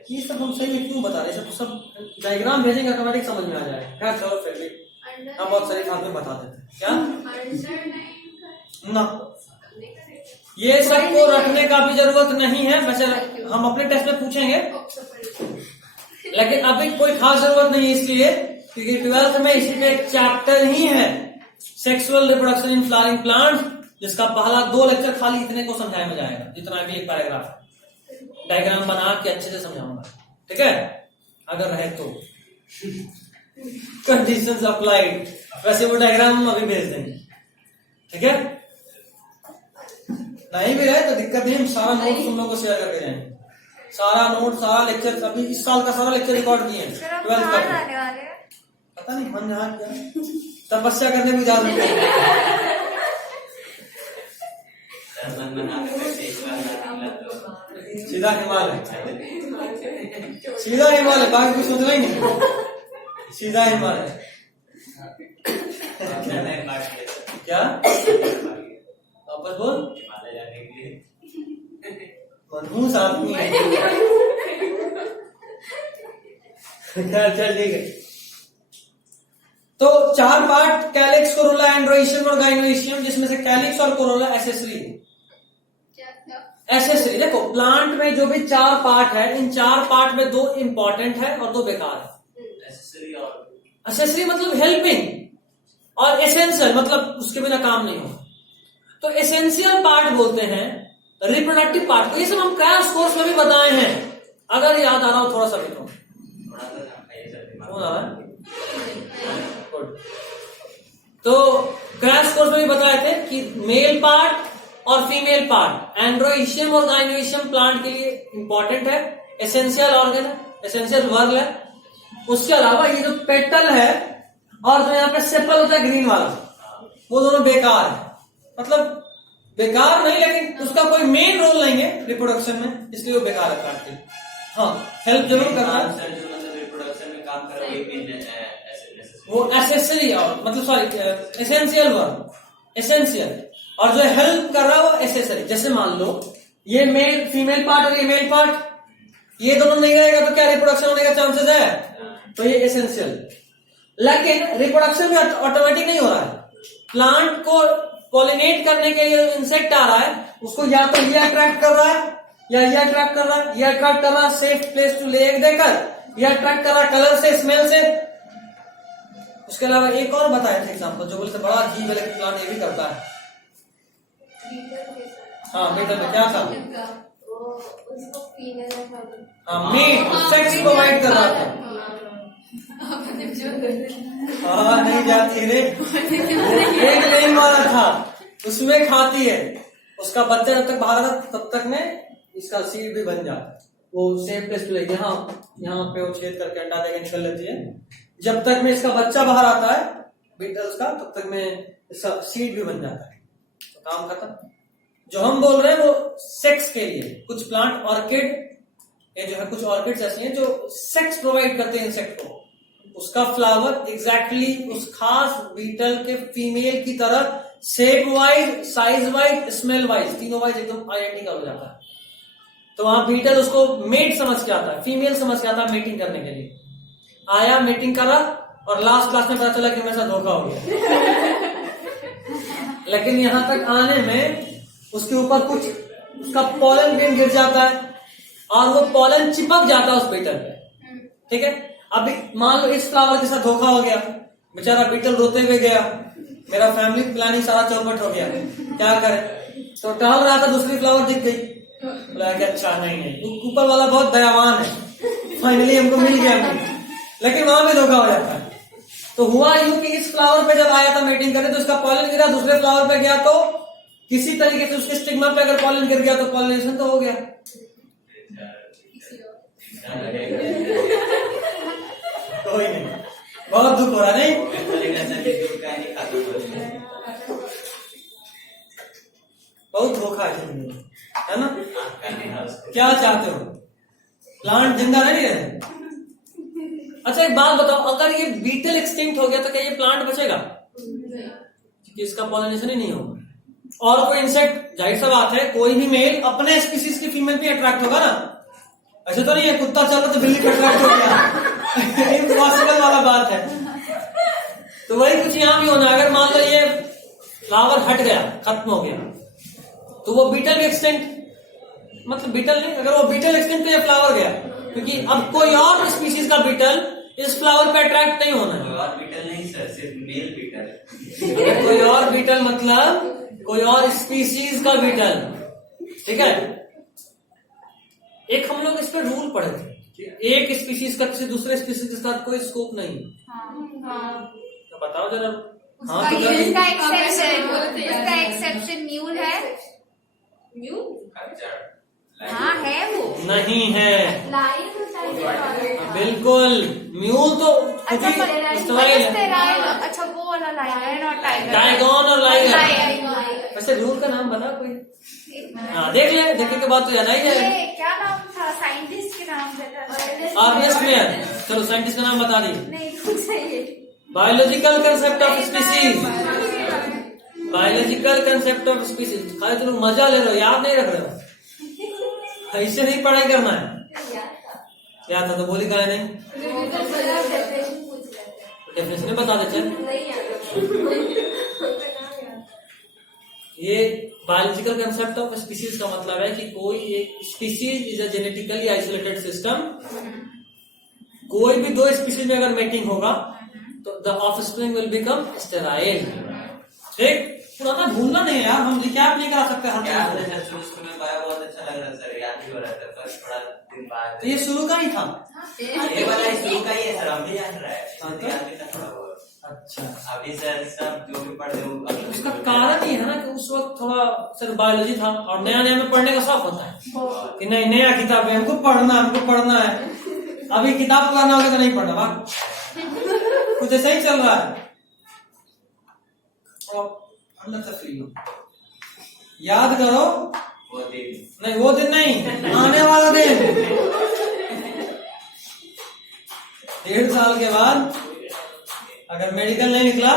ये सब हम सही में क्यों बता रहे हैं, सब डायग्राम भेजेंगे ऑटोमेटिक समझ में आ जाएगा। क्या चलो फिर भी हम बहुत सारे फार्म में बता देते हैं। क्या ना, ये सबको रखने का भी जरूरत नहीं है, वैसे हम अपने टेस्ट में पूछेंगे, लेकिन अभी कोई खास जरूरत नहीं है, इसलिए क्योंकि 12th में इसी का एक चैप्टर ही है, sexual reproduction in flowering plants, जिसका पहला 2 लेक्चर खाली इतने को समझाया में जाएगा, जितना भी एक पैराग्राफ डायग्राम बना के अच्छे से समझाऊंगा। ठीक है, अगर रहे तो कंडीशंस अप्लाइड, वैसे वो डायग्राम हम अभी भेज देंगे। ठीक है, नहीं भी रहे तो दिक्कत नहीं, हम सारा नोट तुम लोगों को शेयर करके जाएंगे। सारा नोट, सारा लेक्चर, अभी इस साल का सारा लेक्चर रिकॉर्ड किए हैं 12th का। पता नहीं मन जहाँ क्या तपस्या करने में इजाजत नहीं। सीधा हिमालय, सीधा हिमालय, बाकी कुछ सोचना ही नहीं, सीधा हिमालय। क्या वापस बोल, मनहूस आदमी है। चल ठीक है, तो 4 पार्ट, कैलिक्स, कोरोला, एंड्रोइशियम और गाइनोइशियम, जिसमें से कैलिक्स और कोरोला एसेसरी। एसेसरी देखो, प्लांट में जो भी 4 पार्ट है, इन 4 पार्ट में 2 इंपॉर्टेंट है और 2 बेकार है। एसेसरी मतलब हेल्पिंग, और एसेंशियल मतलब उसके बिना काम नहीं होगा। तो एसेंशियल पार्ट बोलते हैं रिप्रोडक्टिव पार्ट को, ये सब हम क्रैश कोर्स में भी बताए हैं, अगर याद आ रहा हो थोड़ा सा भी। तो क्रैश कोर्स में भी बताए थे कि मेल पार्ट और फीमेल पार्ट, एंड्रोइशियम और गाइनोइशियम प्लांट के लिए इंपॉर्टेंट है, एसेंशियल ऑर्गन है, एसेंशियल वर्ग है। उसके अलावा ये जो पेटल है और जो यहाँ पे सेपल होता है ग्रीन वाला, वो दोनों बेकार है, मतलब बेकार नहीं, लेकिन उसका कोई मेन रोल नहीं है रिप्रोडक्शन में, इसलिए वो बेकार है प्लांट के लिए। हाँ, हेल्प जरूर करता है, रिप्रोडक्शन में काम कर रहा है वो एसेसरी, और मतलब सॉरी एसेंशियल वर्ग, एसेंशियल, और जो हेल्प कर रहा है वो एसेसरी। जैसे मान लो ये मेल फीमेल पार्ट और ये मेल पार्ट, ये दोनों नहीं रहेगा तो क्या रिप्रोडक्शन होने का चांसेस है, तो ये एसेंशियल। लेकिन रिप्रोडक्शन भी ऑटोमेटिक नहीं हो रहा है, प्लांट को पॉलिनेट करने के लिए इंसेक्ट आ रहा है, उसको या तो ये अट्रैक्ट कर रहा है या ये अट्रैक्ट कर रहा है, ये अट्रैक्ट कर रहा है safe place to lay egg देकर, ये अट्रैक्ट कर रहा है कलर से, स्मेल से। उसके अलावा एक और बताया था एग्जाम्पल, जो बोलते बड़ा अजीब है लेकिन प्लांट ये भी करता है। हाँ बेटा में क्या था, हाँ मेट सेक्स प्रोवाइड कर रहा था। हाँ नहीं जाती रे, एक नहीं मारा था, उसमें खाती है, उसका बच्चा जब तक बाहर आता तब तक में इसका सीड भी बन जाता है, वो सेफ प्लेस पे लेके यहाँ पे वो छेद करके अंडा देके निकल लेती है। जब तक में इसका बच्चा बाहर आता है बीटल्स का, तब तक में इसका सीड भी बन जाता है, तो काम खत्म। जो हम बोल रहे हैं वो सेक्स के लिए, कुछ प्लांट ऑर्किड, ये जो है कुछ ऑर्किड्स ऐसे हैं जो सेक्स प्रोवाइड करते हैं इंसेक्ट को, उसका फ्लावर एग्जैक्टली उस खास बीटल के फीमेल की तरह shape wise, size wise, smell wise, तीनों वाइज एकदम आइडेंटिकल हो जाता है। तो वहां बीटल उसको मेट समझ के आता है, फीमेल समझ के आता है मेटिंग करने के लिए, आया मीटिंग करा और लास्ट क्लास में पता चला कि मेरे साथ धोखा हो गया। लेकिन यहां तक आने में उसके ऊपर कुछ उसका पॉलन ग्रेन गिर जाता है और वो पॉलन चिपक जाता है उस बीटल पे। ठीक है, अभी मान लो इस फ्लावर के साथ धोखा हो गया, बेचारा बीटल रोते हुए गया, मेरा फैमिली प्लानिंग सारा चौपट हो गया, क्या करे, तो टहल रहा था दूसरी फ्लावर दिख गई, बोला कि अच्छा नहीं, ऊपर वाला बहुत दयावान है, फाइनली हमको मिल गया। लेकिन वहां भी धोखा हो जाता है। तो हुआ यूं कि इस फ्लावर पे जब आया था मेटिंग करने तो उसका पॉलन गिरा, दूसरे फ्लावर पे गया तो किसी तरीके से उसके स्टिग्मा पे अगर पॉलन गिर गया तो पॉलिनेशन तो हो गया। कोई नहीं, बहुत दुख हो रहा नहीं? बहुत धोखा है जिंदगी में, है ना? क्या चाहते हो? प्लांट जिंदा नहीं रहे। अच्छा एक बात बताओ, अगर ये बीटल एक्सटिंक्ट हो गया तो क्या ये प्लांट बचेगा? क्योंकि इसका पॉलिनेशन ही नहीं होगा। और कोई इंसेक्ट, जाहिर सा बात है, कोई भी मेल अपने स्पीसीज की फीमेल पे अट्रैक्ट होगा ना। ऐसे तो नहीं है कुत्ता चल रहा तो बिल्ली पे अट्रैक्ट हो गया, इम्पॉसिबल वाला बात है। तो वही कुछ यहाँ भी होना। अगर मान लो ये फ्लावर हट गया, खत्म हो गया, तो वो बीटल भी एक्सटेंट, मतलब बीटल नहीं, अगर वो बीटल एक्सटेंट तो ये फ्लावर गया, क्योंकि अब कोई और स्पीसीज का बीटल इस फ्लावर पे अट्रैक्ट नहीं होना है। कोई और बीटल नहीं सर, सिर्फ मेल बीटल। कोई और बीटल मतलब कोई और स्पीसीज का बीटल, ठीक है। एक हम लोग इस पे रूल पढ़े थे कि एक स्पीसीज का किसी दूसरे स्पीसीज के साथ कोई स्कोप नहीं। तो बताओ जरा। हाँ तो उसका एक्सेप्शन म्यूल है। हाँ है वो, नहीं है बिल्कुल। म्यूल तो अच्छा वो वाला लायन और टाइगर, टाइगॉन और लाइगर। वैसे रूल का नाम बता कोई? हाँ देख ले, देखने के बाद तो याद आ ही जाएगा। क्या नाम था साइंटिस्ट के नाम से? Ernest mayor. चलो साइंटिस्ट का नाम बता दी। नहीं कुछ है biological concept of species. Biological concept of species. खाली तुम मजा ले रहे हो, याद नहीं रख रहे हो। ऐसे नहीं पढ़ाई करना है। क्या था तो बोली कहा नहीं, डेफिनेशन बता देते। ये बायोलॉजिकल कंसेप्ट ऑफ स्पीसीज का मतलब है कि कोई एक species is a genetically isolated system. कोई भी दो स्पीसीज में अगर मेटिंग होगा तो the offspring will become sterile. ठीक, पुराना भूलना नहीं है यार, हम रिकैप नहीं करा सकते हर चीज। शुरू में पाया बहुत अच्छा लग रहा है सर, याद भी हो रहा था, पर थोड़ा दिन बाद तो ये शुरू का ही था। ये वाला शुरू का ही है सर, हम भी जान रहा है। हाँ, तो? याद भी था थोड़ा बहुत। अच्छा, अभी सर सब जो भी पढ़ रहे हो उसका कारण ये है ना कि उस वक्त थोड़ा सिर्फ बायोलॉजी था और नया नया में पढ़ने का शौक होता है कि नहीं नया किताब है, हमको पढ़ना है। अभी किताब पढ़ना होगा तो नहीं पढ़ना, वाह कुछ ऐसा ही चल रहा है। अंदर से फ्री हो, याद करो। वो दिन नहीं वो दिन नहीं, आने वाला दिन। 1.5 साल के बाद अगर मेडिकल नहीं निकला,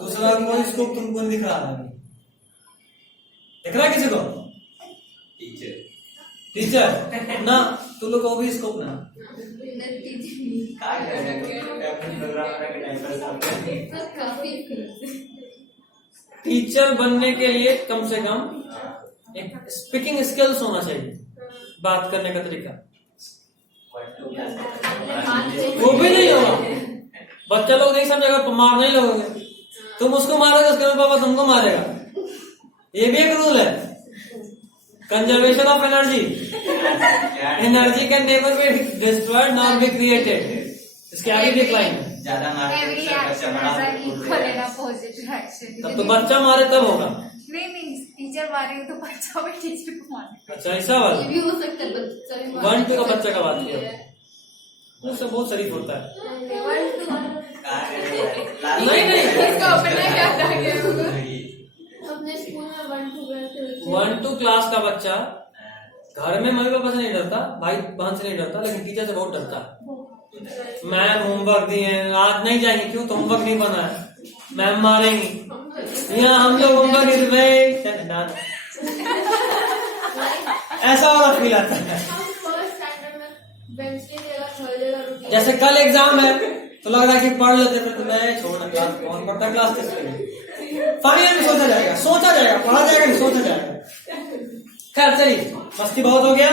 दूसरा कोई स्कोप तुमको नहीं दिख रहा है। दिख रहा है किसी को? टीचर ना, तुम लोग को भी स्कोप ना। टीचर बनने के लिए कम से कम एक स्पीकिंग स्किल्स होना चाहिए, बात करने का तरीका। वो भी नहीं होगा, बच्चा लोग नहीं समझेगा, मार नहीं लोगे, तुम उसको मारोगे उसके पापा तुमको मारेगा। ये भी एक रूल है, conservation of energy. Energy can never be destroyed not be created. इसके आगे भी एक लाइन है, ज्यादा Every action has an equal and opposite reaction. तब तो बच्चा मारे तब होगा। नहीं टीचर मारेगा तो बच्चा भी टीचर को मारे। अच्छा ऐसा वाला ये भी हो सकता है, बच्चा 1-2 का बच्चा का बात किया, वो सब बहुत शरीफ होता है। नहीं इसका अपना क्या था अपने स्कूल में 1-2 गए थे। 1-2 क्लास का बच्चा घर में मम्मी पापा से नहीं डरता, भाई बहन से नहीं डरता, लेकिन टीचर से बहुत डरता है। मैम होमवर्क दिए, आज नहीं जाएंगे, क्यों? तो होमवर्क नहीं बना है, मैम मारेंगी। यहाँ हम लोग होमवर्क ऐसा वाला फील आता है। जैसे कल एग्जाम है तो लग रहा है कि पढ़ लेते थे, तो मैं छोड़ना क्लास, कौन पढ़ता है क्लास किसके? फाइनल में सोचा जाएगा, पढ़ा जाएगा नहीं, सोचा जाएगा। खैर चलिए, मस्ती बहुत हो गया।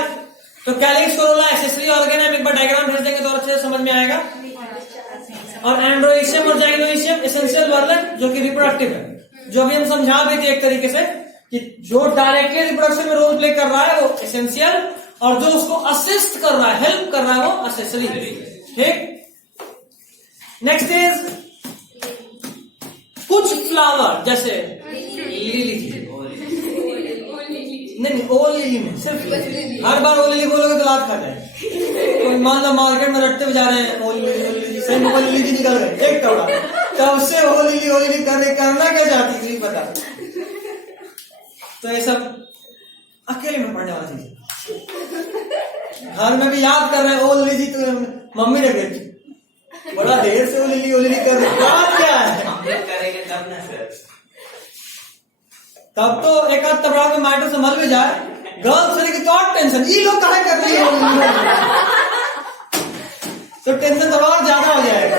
तो कैलिक्स कोरोला एक्सेसरी ऑर्गन है, एक बार डायग्राम भेज देंगे तो और अच्छे से समझ में आएगा। और एंड्रोइशियम और जाइगोइशियम एसेंशियल वर्लन जो कि रिप्रोडक्टिव है, जो अभी हम समझा भी थे एक तरीके से कि जो डायरेक्टली रिप्रोडक्शन में रोल प्ले कर रहा है वो एसेंशियल, और जो उसको असिस्ट कर रहा है, हेल्प कर रहा है, वो एक्सेसरी। ठीक। नेक्स्ट इज कुछ फ्लावर जैसे लिली, नहीं ओ लिली में सिर्फ हर बार ओ लिली बोलोगे तो लात खाता है। कोई मान लो मार्केट में रटते जा रहे हैं ओ लिली, सही में लिली निकल रहे एक कपड़ा, तब से ओ लिली करना क्या चाहती थी पता। तो ये सब अकेले में पढ़ने वाली चीज, घर में भी याद कर रहे हैं ओ लिली, तो मम्मी ने गई बड़ा देर से ओ लिली कर रही क्या है। करेंगे तब ना सर, तब तो एक आध तबड़ा में मैटर संभल में जाए, गर्ल्स होने की तो और टेंशन, ये लोग कहाँ कर रही है तो टेंशन थोड़ा और ज्यादा हो जाएगा।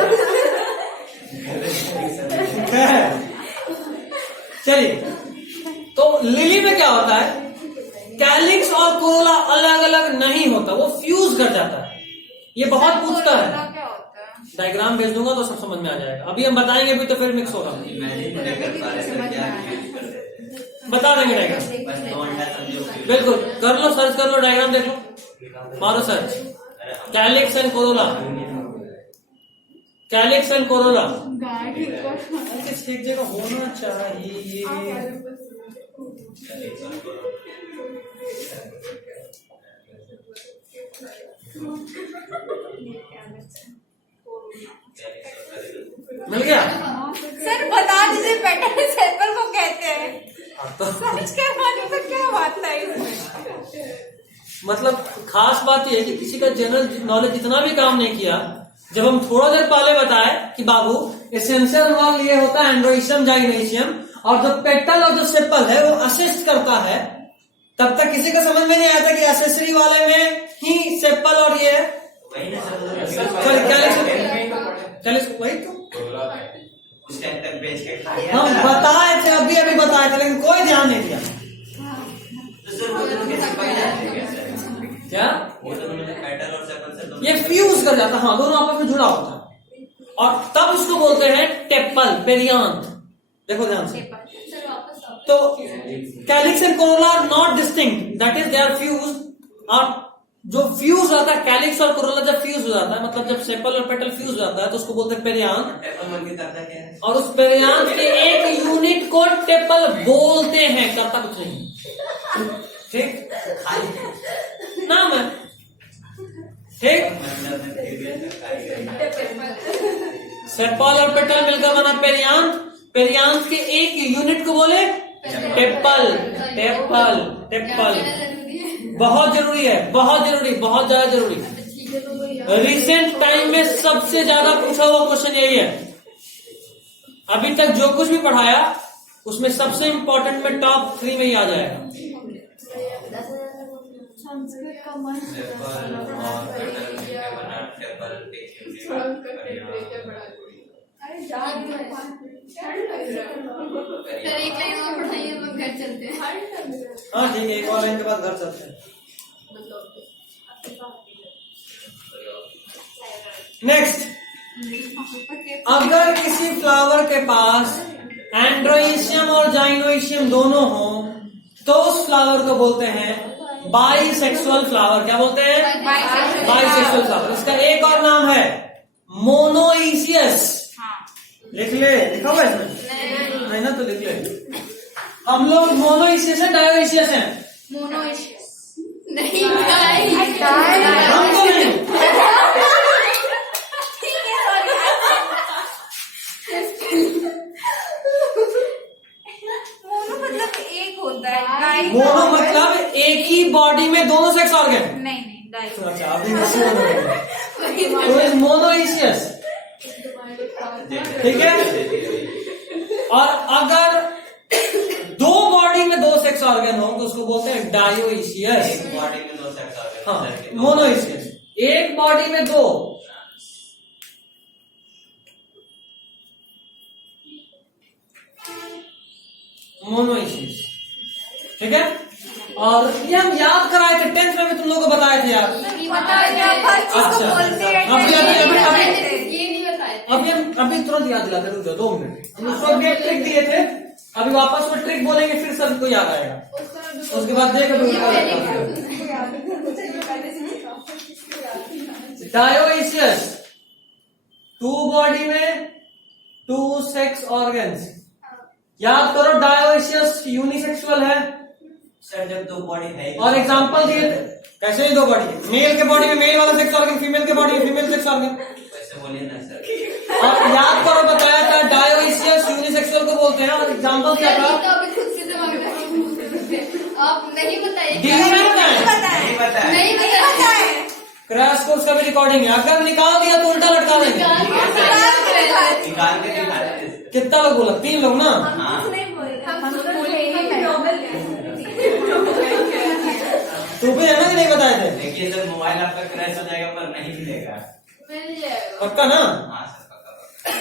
चलिए, तो लिली में क्या होता है, कैलिक्स और कोरोला अलग अलग नहीं होता, वो फ्यूज कर जाता है। ये बहुत पूछता है, क्या होता है? डायग्राम भेज दूंगा तो सब समझ में आ जाएगा। अभी हम बताएंगे भी तो फिर मिक्स होगा, इमेजिन नहीं कर पा रहे सर क्या यूज करते थे, बता देंगे डायग्राम। बस दो घंटा समझो। बिल्कुल कर लो, सर्च कर लो, डायग्राम देख लो, मारो search, calyx and Corolla, calyx and Corolla. एक जगह होना चाहिए। मिल गया सर बता दीजिए पैटर्न सेपल को कहते हैं, तो समझ करवाने तो क्या बात है इसमें। मतलब खास बात यह है कि किसी का जनरल नॉलेज इतना भी काम नहीं किया। जब हम थोड़ा देर पहले बताए कि बाबू एसेंशियल वर्ग ये होता है एंड्रोइशियम जाइनोइशियम, और जो पेटल और जो सेपल है वो असिस्ट करता है, तब तक किसी का समझ में नहीं आता कि एसेसरी वाले में ही सेपल और ये वही ना कैलिक्स वही तो उस टाइम तक बेच के खाया हम बताए थे, अभी बताए थे, लेकिन कोई ध्यान नहीं दिया। तो सर वो तो कैसे पहले आते क्या सर, क्या वो तो उन्होंने पेटल और सेपल से दोनों ये फ्यूज कर जाता, हाँ दोनों आपस में जुड़ा होता है, और तब उसको बोलते हैं टेपल पेरियांथ। देखो ध्यान से, सर वापस आओ। तो calyx and corolla are not distinct, that is they are fuse. और जो फ्यूज होता है कैलिक्स और कोरोला, जब फ्यूज हो जाता है मतलब जब सेपल और पेटल फ्यूज हो जाता है तो उसको बोलते हैं पेरियांथ। टेपल मन के करता क्या है, और उस पेरियांथ के एक यूनिट को टेपल बोलते हैं, करता कुछ नहीं, ठीक खाली नाम है, ठीक। मतलब में फिर भी सरकारी सेपल और पेटल मिलकर बना पेरियांथ, पेरियांथ के एक यूनिट को बोले टेपल, टेपल, टेपल। बहुत जरूरी है, बहुत जरूरी, बहुत ज्यादा जरूरी। ठीक है तो वही रिसेंट टाइम में सबसे ज्यादा पूछा हुआ क्वेश्चन यही है। अभी तक जो कुछ भी पढ़ाया उसमें सबसे इंपॉर्टेंट में टॉप 3 में ही आ जाएगा। संस्कृत का मन सेपल और पेटल मिलके बना टेपल अरे जान सर एक लाइन और पढ़ाइए, हम लोग घर चलते हैं। हाँ ठीक है, एक और लाइन के बाद घर चलते हैं। नेक्स्ट, अगर किसी फ्लावर के पास एंड्रोइशियम और जाइनोइशियम दोनों हो तो उस फ्लावर को बोलते हैं बाइसेक्सुअल फ्लावर। क्या बोलते हैं? Bisexual flower. इसका एक और नाम है मोनोइसियस। लिख ले, लिखा हुआ है इसमें? नहीं ना, तो लिख ले। हम लोग मोनोइसियस है डायोइसियस है? मोनोइशियस नहीं हम तो नहीं। मोनो मतलब एक होता है, मोनो मतलब एक ही बॉडी में दोनों सेक्स ऑर्गन। नहीं डाई। अच्छा, अभी तो इज मोनोइसियस, ठीक है। और अगर दो बॉडी में दो सेक्स ऑर्गन हो तो उसको बोलते हैं डायोइसियस। बॉडी में दो सेक्स ऑर्गन, हाँ, मोनोइसियस एक बॉडी में दो। मोनोइसियस, ठीक है। और ये हम याद कराए थे 10th में भी, तुम लोगों को बताए थे यार। अच्छा, ये नहीं बताए। अभी तुरंत याद दिलाते, रुक जाओ 2 मिनट। हम उसको भी एक ट्रिक दिए थे, अभी वापस वो ट्रिक बोलेंगे फिर सबको याद आएगा। उसके बाद डायोइसियस बॉडी में 2 सेक्स ऑर्गन्स। याद करो डायोइशियस यूनिसेक्सुअल है सर जब दो बॉडी है और एग्जांपल दिए थे। कैसे ही दो बॉडी है, मेल के बॉडी में मेल वाला सेक्स ऑर्गन, फीमेल के बॉडी में फीमेल सेक्स ऑर्गन। वैसे बोलिए ना सर। और याद करो बताया था डायोइशियस यूनिसेक्सुअल को बोलते हैं और एग्जांपल क्या ये तो था? अभी खुद से दिमाग में आप नहीं बताइए डी नहीं बताया, नहीं पता है। नहीं बताए क्रैश कोर्स का भी रिकॉर्डिंग है, अगर निकाल दिया तो उल्टा लटका देंगे। निकाल के दिखाते हैं। कितना लोग बोला? 3 लोग ना। हाँ तू भी है ना कि नहीं बताए थे? देखिए सर मोबाइल आपका क्रैश हो जाएगा पर नहीं मिलेगा। मिल जाएगा। पक्का ना? हाँ सर पक्का।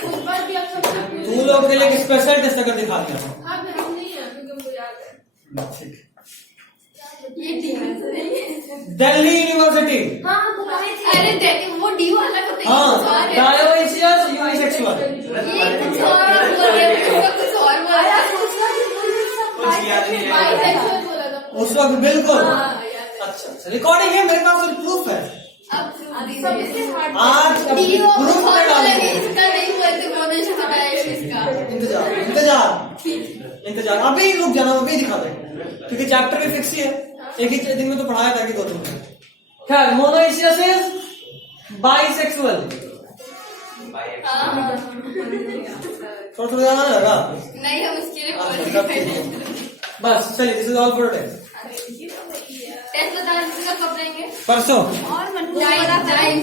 उस बार भी आप सबसे तू लोग के लिए एक स्पेशल टेस्ट अगर दिखा दिया तो। हाँ फिर हम नहीं है क्योंकि मुझे याद है। ठीक। ये डी है। दिल्ली यूनिवर्सिटी। हाँ अरे देखिए वो डी वाला को तो हाँ डायोइशियस यूनिसेक्सुअल। ये कुछ और बोल रहे हैं, उसका कुछ और बोल रहा है। कुछ याद नहीं है। बाइसेक्सुअल बोला था। उस वक्त बिल्कुल। हाँ, याद है। अच्छा रिकॉर्डिंग है मेरे पास और प्रूफ है। अब सबसे hard आज डी और प्रूफ बहुत में बोलेंगे, डालेंगे। इसका नहीं बोलते मोनेश का इसका। इंतजार इंतजार अभी रुक जाना, अभी दिखा देंगे क्योंकि चैप्टर भी फिक्स ही है। एक ही दिन में तो पढ़ाया था कि 2 दिन में। खैर मोनोइशियस इज बाइसेक्सुअल। थोड़ा थोड़ा ज्यादा लगा। नहीं हम उसके लिए बोल रहे हैं। बस चलिए this is all for today. Test बता दीजिएगा कब रहेंगे परसों और मन टाइम